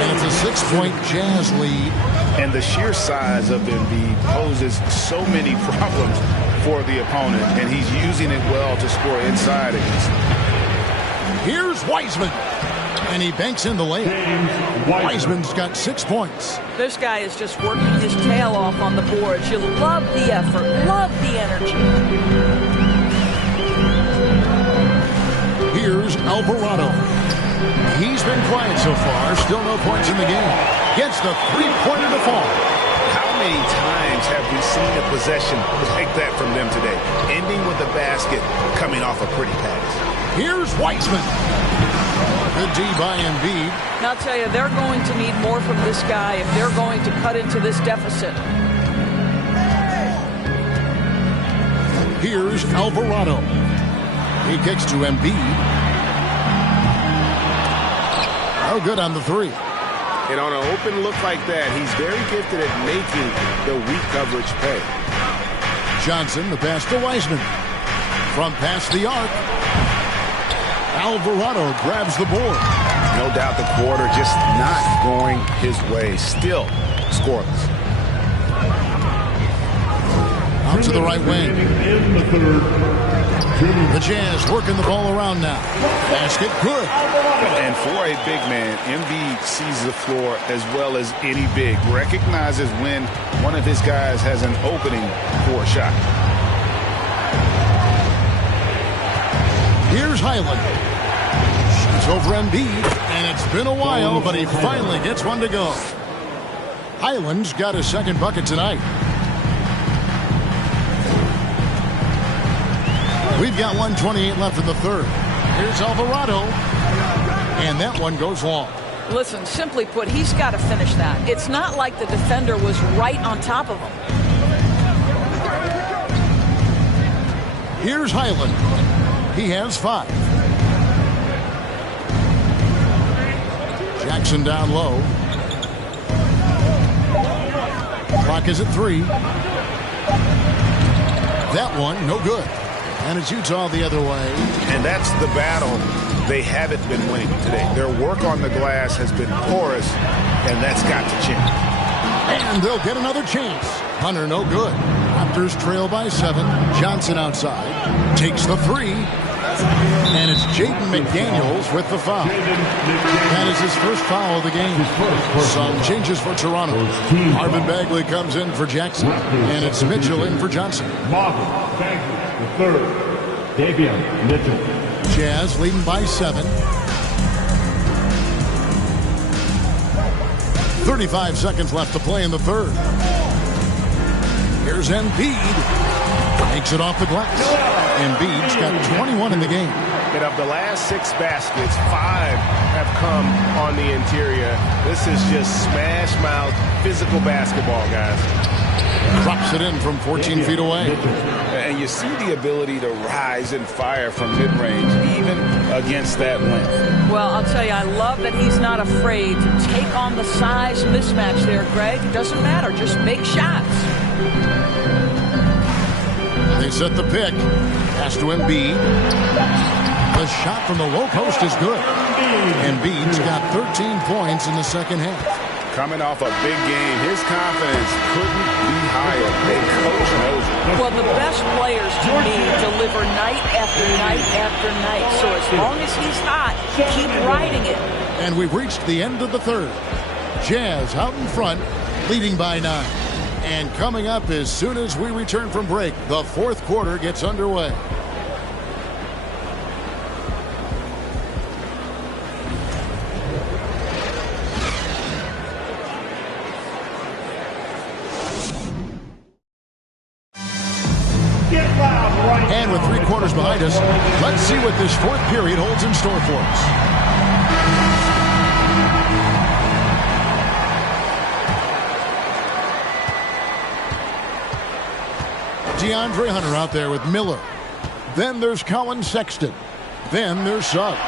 And it's a 6-point Jazz lead. And the sheer size of Embiid poses so many problems for the opponent, and he's using it well to score inside against him. Here's Wiseman, and he banks in the layup. Wiseman's got 6 points. This guy is just working his tail off on the boards. You love the effort, love the energy. Here's Alvarado. He's been quiet so far. Still no points in the game. Gets the three-pointer to fall. How many times have we seen a possession like that from them today? Ending with a basket, coming off a pretty pass. Here's Wiseman. Good D by Embiid. And I'll tell you, they're going to need more from this guy if they're going to cut into this deficit. Here's Alvarado. He kicks to Embiid. Oh, good on the three. And on an open look like that, he's very gifted at making the weak coverage pay. Johnson, the pass to Wiseman. From past the arc. Alvarado grabs the board. No doubt the quarter just not going his way. Still scoreless. Out to the right wing. In the third. The Jazz working the ball around now. Basket good. And for a big man, Embiid sees the floor as well as any big. Recognizes when one of his guys has an opening for a shot. Here's Highland. Shoots over Embiid, and it's been a while, but he finally gets one to go. Highland's got his second bucket tonight. We've got 1:28 left in the third. Here's Alvarado. And that one goes long. Listen, simply put, he's got to finish that. It's not like the defender was right on top of him. Here's Highland. He has 5. Jackson down low. Clock is at 3. That one, no good. And it's Utah the other way. And that's the battle they haven't been winning today. Their work on the glass has been porous, and that's got to change. And they'll get another chance. Hunter, no good. Raptors trail by 7. Johnson outside. Takes the 3. And it's Jaden McDaniels with the foul. That is his first foul of the game. Some changes for Toronto. Marvin Bagley comes in for Jackson. And it's Mitchell in for Johnson. Marvin Bagley, the third. Davion Mitchell. Jazz leading by 7. 35 seconds left to play in the third. Here's Embiid. Takes it off the glass. Embiid's got 21 in the game. And of the last 6 baskets, 5 have come on the interior. This is just smash mouth physical basketball, guys. Drops it in from 14 feet away. And you see the ability to rise and fire from mid-range, even against that length. Well, I'll tell you, I love that he's not afraid to take on the size mismatch there, Greg. It doesn't matter. Just make shots. They set the pick. Pass to Embiid. The shot from the low post is good. Embiid's got 13 points in the second half. Coming off a big game, his confidence couldn't be higher. The coach knows it. Well, the best players to me deliver night after night after night. So as long as he's hot, keep riding it. And we've reached the end of the third. Jazz out in front, leading by 9. And coming up as soon as we return from break, the fourth quarter gets underway. And with 3 quarters behind us, let's see what this fourth period holds in store for us. DeAndre Hunter out there with Miller. Then there's Colin Sexton. Then there's Suggs.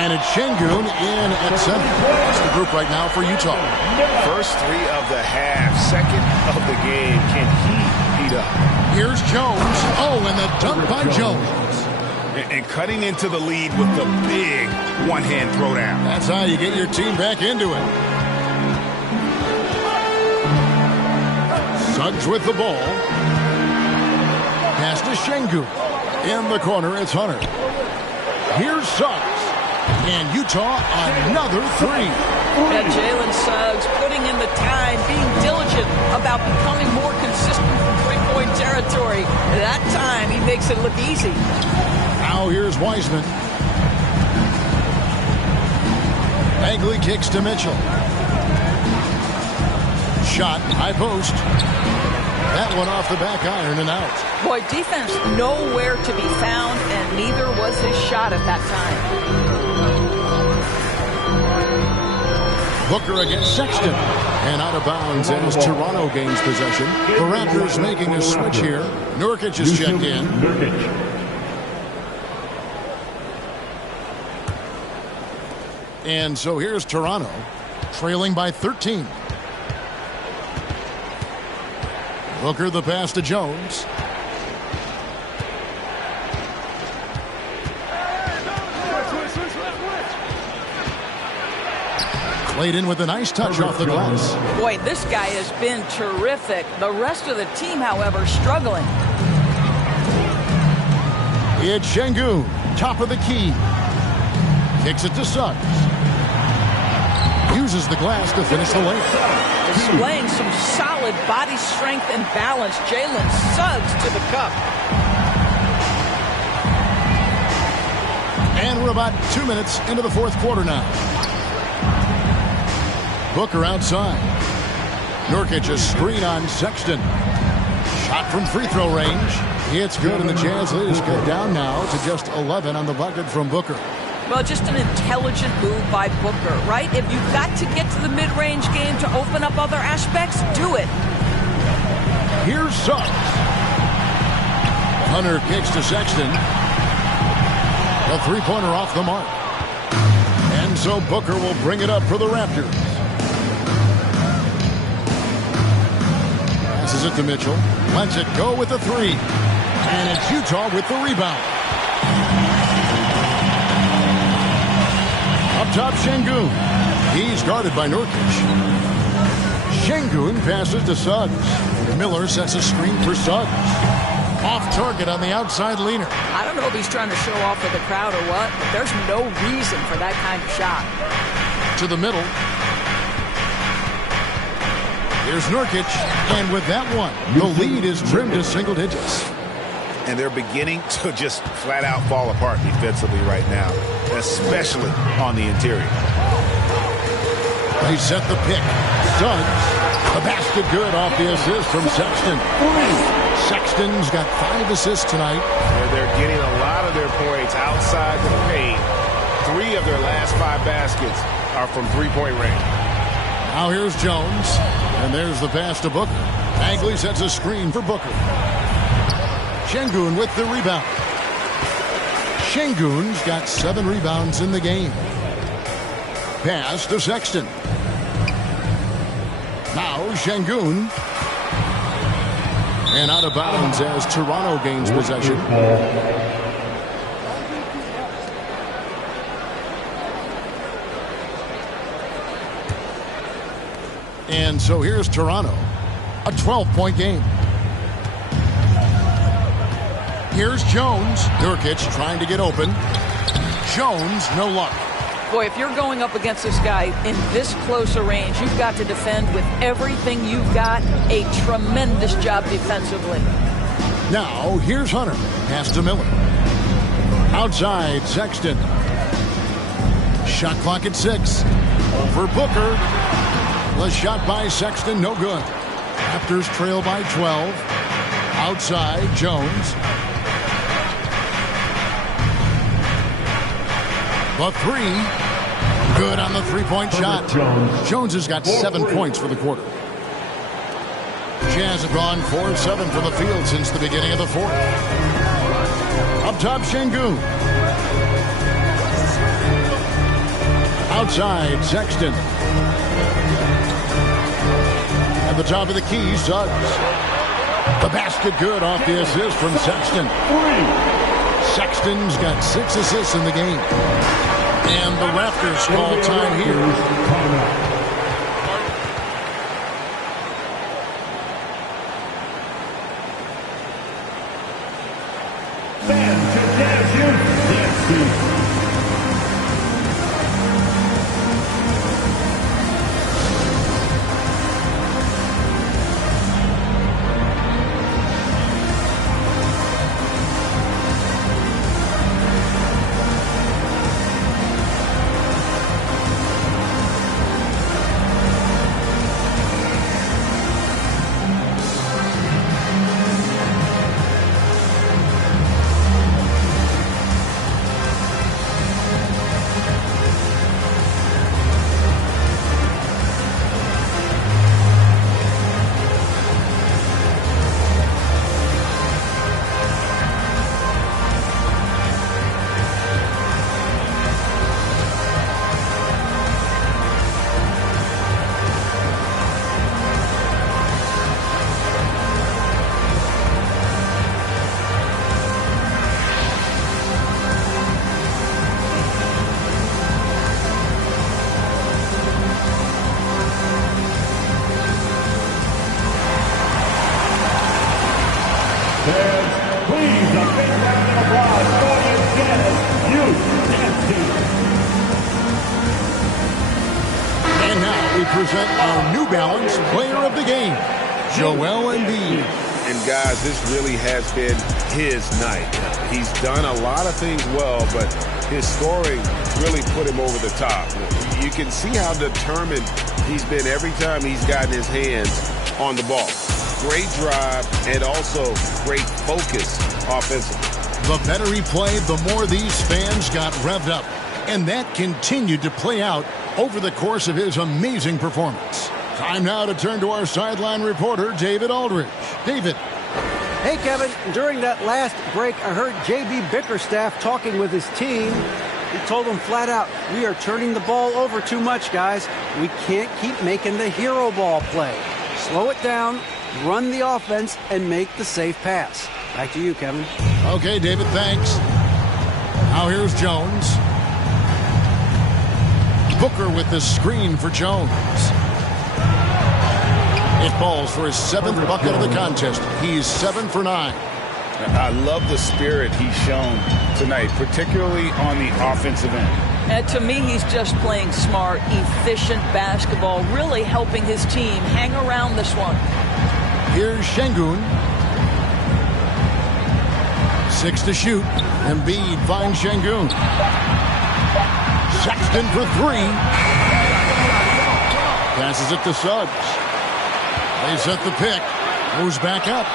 And it's Şengün in at center. That's the group right now for Utah. First 3 of the half, second of the game. Can he heat up? Here's Jones. Oh, and the dunk by Jones. And cutting into the lead with the big one-hand throwdown. That's how you get your team back into it. Suggs with the ball. Pass to Şengün. In the corner, it's Hunter. Here's Suggs. And Utah, another 3. And Jalen Suggs putting in the time, being diligent about becoming more consistent from three-point territory. That time, he makes it look easy. Now here's Wiseman. Bagley kicks to Mitchell. Shot, high post. That one off the back iron and out. Boy, defense nowhere to be found, and neither was his shot at that time. Booker against Sexton. And out of bounds as Toronto gains possession. The Raptors making a switch here. Nurkic is checked in. And so here's Toronto, trailing by 13. Booker the pass to Jones. Clayton with a nice touch off the glass. Boy, this guy has been terrific. The rest of the team, however, struggling. It's Şengün, top of the key. Kicks it to Suggs. Uses the glass to finish the layup. Displaying some solid body strength and balance. Jalen Suggs to the cup. And we're about 2 minutes into the fourth quarter now. Booker outside. Nurkic a screen on Sexton. Shot from free throw range. It's good, and the Jazz lead is cut down now to just 11 on the bucket from Booker. Well, just an intelligent move by Booker, right? If you've got to get to the mid-range game to open up other aspects, do it. Here's Suggs. Hunter kicks to Sexton. A three-pointer off the mark. And so Booker will bring it up for the Raptors. Passes it to Mitchell. Lets it go with the 3. And it's Utah with the rebound. Up top, Şengün. He's guarded by Nurkic. Şengün passes to Suggs. Miller sets a screen for Suggs. Off target on the outside leaner. I don't know if he's trying to show off for the crowd or what, but there's no reason for that kind of shot. To the middle. Here's Nurkic, and with that one, the lead is trimmed to single digits. And they're beginning to just flat out fall apart defensively right now, especially on the interior. They set the pick. Suggs, the basket good off the assist from Sexton. Sexton's got 5 assists tonight. And they're getting a lot of their points outside the paint. 3 of their last 5 baskets are from three-point range. Now here's Jones, and there's the pass to Booker. Bagley sets a screen for Booker. Şengün with the rebound. Şengün's got 7 rebounds in the game. Pass to Sexton. Now Şengün. And out of bounds as Toronto gains possession. And so here's Toronto, a 12-point game. Here's Jones. Nurkic trying to get open. Jones, no luck. Boy, if you're going up against this guy in this close a range, you've got to defend with everything you've got. A tremendous job defensively. Now, here's Hunter. Pass to Miller. Outside, Sexton. Shot clock at 6. Over Booker. The shot by Sexton, no good. Raptors trail by 12. Outside, Jones. The 3. Good on the three-point shot. Jones has got 7 points for the quarter. Jazz have gone 4-7 from the field since the beginning of the fourth. Up top, Şengün. Outside, Sexton. At the top of the key, Suggs. The basket good off the assist from Sexton. Sexton's got 6 assists in the game. And the Raptors call time here. Present our New Balance Player of the Game, Joel Embiid. And guys, this really has been his night. He's done a lot of things well, but his scoring really put him over the top. You can see how determined he's been every time he's gotten his hands on the ball. Great drive and also great focus offensively. The better he played, the more these fans got revved up. And that continued to play out over the course of his amazing performance. Time now to turn to our sideline reporter, David Aldridge. David. Hey, Kevin. During that last break, I heard J.B. Bickerstaff talking with his team. He told them flat out, we are turning the ball over too much, guys. We can't keep making the hero ball play. Slow it down, run the offense, and make the safe pass. Back to you, Kevin. Okay, David, thanks. Now here's Jones. Booker with the screen for Jones. It falls for his 7th bucket of the contest. He's 7 for 9. I love the spirit he's shown tonight, particularly on the offensive end. And to me, he's just playing smart, efficient basketball, really helping his team hang around this one. Here's Şengün. 6 to shoot. Embiid finds Şengün. Sexton for 3. Passes it to Suggs. They set the pick. Moves back up.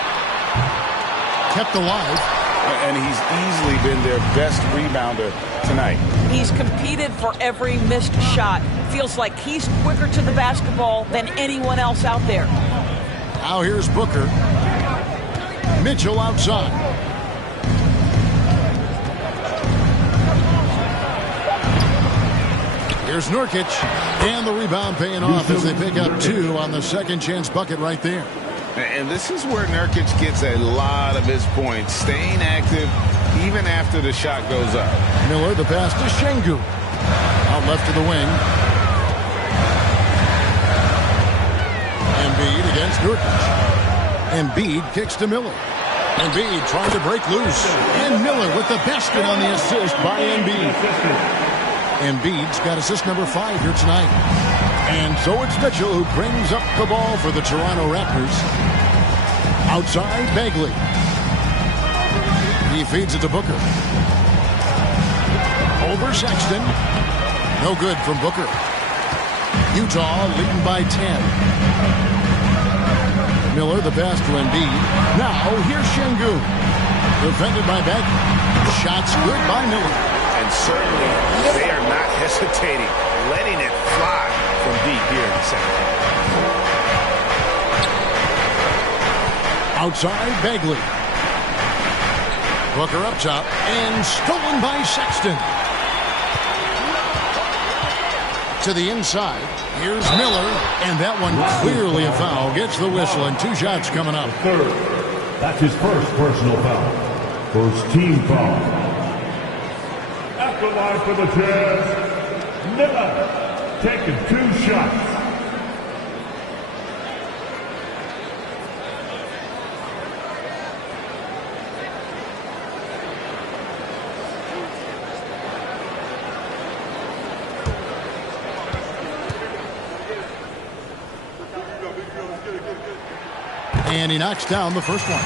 Kept alive. And he's easily been their best rebounder tonight. He's competed for every missed shot. Feels like he's quicker to the basketball than anyone else out there. Now here's Booker. Mitchell outside. Here's Nurkic, and the rebound paying off as they pick up 2 on the second chance bucket right there. And this is where Nurkic gets a lot of his points, staying active even after the shot goes up. Miller, the pass to Şengün. Out left to the wing. Embiid against Nurkic. Embiid kicks to Miller. Embiid trying to break loose. And Miller with the basket on the assist by Embiid. Embiid's got assist number 5 here tonight. And so it's Mitchell who brings up the ball for the Toronto Raptors. Outside, Bagley. He feeds it to Booker. Over Sexton. No good from Booker. Utah leading by 10. Miller, the pass to Embiid. Now, here's Şengün. Defended by Bagley. Shots good by Miller. And certainly, they are not hesitating, letting it fly from deep here in the second half. Outside, Bagley. Booker up top, and stolen by Sexton. To the inside, here's Miller, and that one clearly a foul. Gets the whistle, and 2 shots coming up. Third. That's his first personal foul. First team foul. At the line for the Jazz, Miller taking 2 shots. And he knocks down the first one.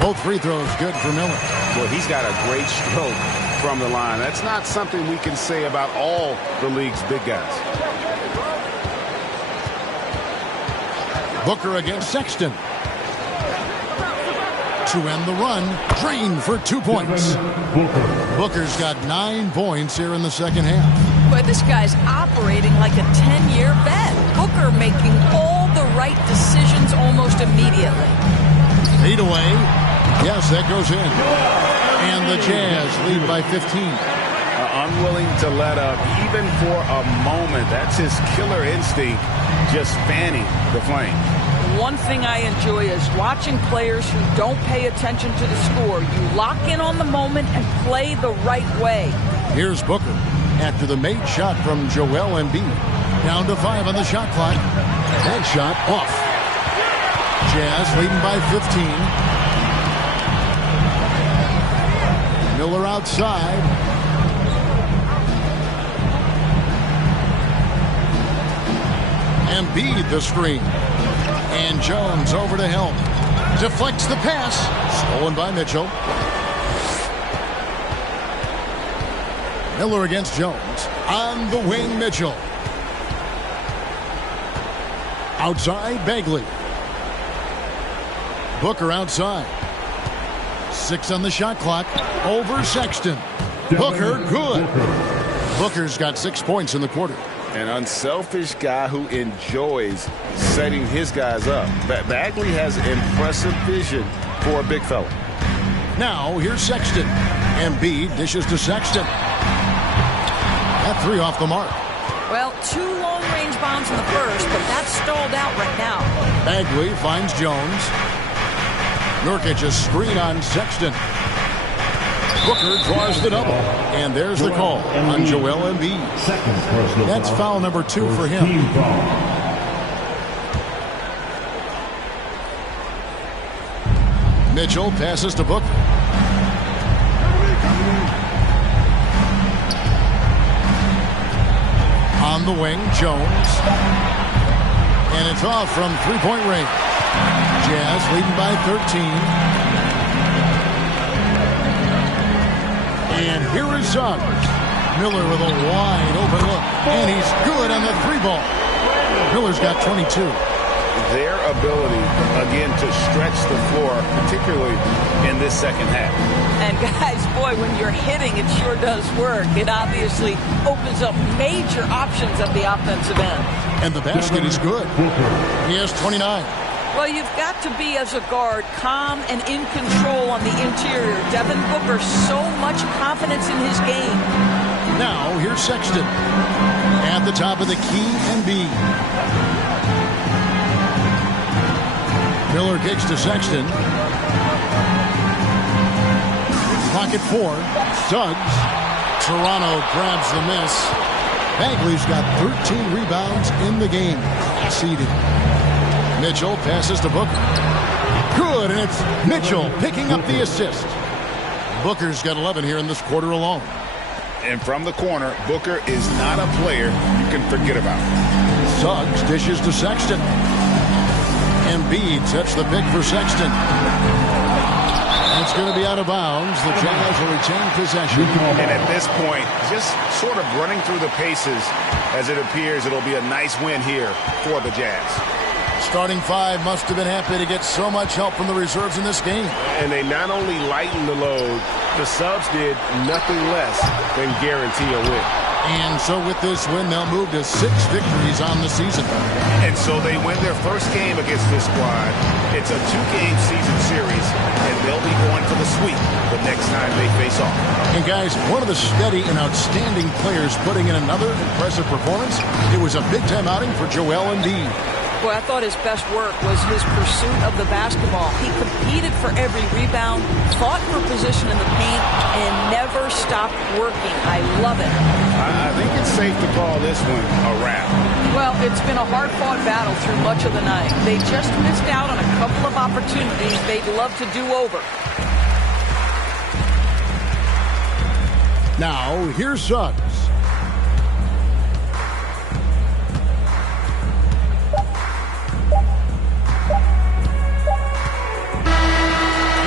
Both free throws good for Miller. Well, he's got a great stroke from the line. That's not something we can say about all the league's big guys. Booker against Sexton. To end the run, Drain for 2 points. Booker's got 9 points here in the second half. Boy, this guy's operating like a 10-year vet. Booker making all the right decisions almost immediately. Feed away. Yes, that goes in. And the Jazz lead by 15. Unwilling to let up even for a moment. That's his killer instinct, just fanning the flame. One thing I enjoy is watching players who don't pay attention to the score. You lock in on the moment and play the right way. Here's Booker after the made shot from Joel Embiid. Down to 5 on the shot clock. That shot off. Jazz leading by 15. Miller outside. Embiid the screen. And Jones over to help. Deflects the pass. Stolen by Mitchell. Miller against Jones. On the wing, Mitchell. Outside, Bagley. Booker outside. 6 on the shot clock. Over Sexton. Booker, good. Booker's got 6 points in the quarter. An unselfish guy who enjoys setting his guys up. Bagley has impressive vision for a big fella. Now, here's Sexton. Embiid dishes to Sexton. That 3 off the mark. Well, 2 long-range bombs in the first, but that's stalled out right now. Bagley finds Jones. Nurkic a screen on Sexton. Booker draws the double. And there's the call on Joel Embiid. That's foul number 2 for him. Mitchell passes to Booker. On the wing, Jones. And it's off from 3-point range. Jazz leading by 13. And here is Suggs. Miller with a wide open look. And he's good on the 3 ball. Miller's got 22. Their ability, again, to stretch the floor, particularly in this second half. And guys, boy, when you're hitting, it sure does work. It obviously opens up major options at the offensive end. And the basket is good. He has 29. Well, you've got to be, as a guard, calm and in control on the interior. Devin Booker, so much confidence in his game. Now, here's Sexton. At the top of the key and B. Miller kicks to Sexton. Pocket 4. Suggs. Toronto grabs the miss. Bagley's got 13 rebounds in the game. Seeded. Mitchell passes to Booker. Good, and it's Mitchell picking up the assist. Booker's got 11 here in this quarter alone. And from the corner, Booker is not a player you can forget about. Suggs dishes to Sexton. Embiid sets the pick for Sexton. It's going to be out of bounds. The Jazz will retain possession. And at this point, just sort of running through the paces as it appears it'll be a nice win here for the Jazz. Starting five must have been happy to get so much help from the reserves in this game. And they not only lightened the load, the subs did nothing less than guarantee a win. And so with this win, they'll move to 6 victories on the season. And so they win their first game against this squad. It's a 2-game season series, and they'll be going for the sweep the next time they face off. And guys, one of the steady and outstanding players putting in another impressive performance. It was a big-time outing for Joel Embiid. Boy, I thought his best work was his pursuit of the basketball. He competed for every rebound, fought for position in the paint, and never stopped working. I love it. I think it's safe to call this one a wrap. Well, it's been a hard-fought battle through much of the night. They just missed out on a couple of opportunities they'd love to do over. Now, here's Suggs.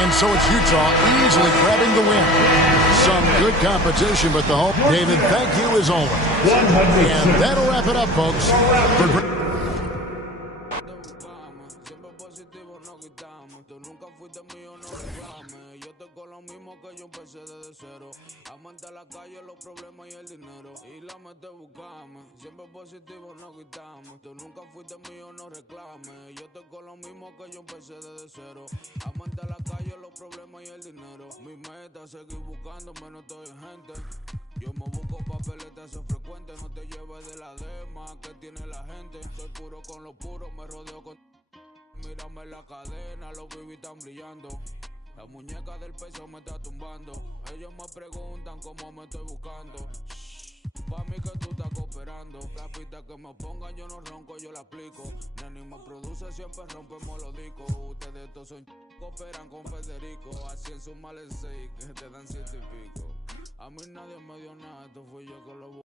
And so it's Utah easily grabbing the win. Some good competition, but the home. David, thank you as always. And that'll wrap it up, folks. Amante la calle, los problemas y el dinero. Y la mente buscame. Siempre positivo, no quitamos. Tú nunca fuiste mío, no reclame. Yo estoy con lo mismo que yo empecé desde cero. Amante la calle, los problemas y el dinero. Mi meta es seguir buscándome, no estoy gente. Yo me busco papeleta, eso es frecuente. No te lleves de la dema que tiene la gente. Soy puro con lo puro, me rodeo con. Mírame la cadena, los baby están brillando. La muñeca del peso me está tumbando. Ellos me preguntan cómo me estoy buscando. Pa' mí que tú estás cooperando. La pista que me pongan yo no ronco, yo la aplico. Neni me produce, siempre rompemos los discos. Ustedes todos son cooperan con Federico. Así en su mal 6 que te dan 7 y pico. A mí nadie me dio nada, esto fui yo que lo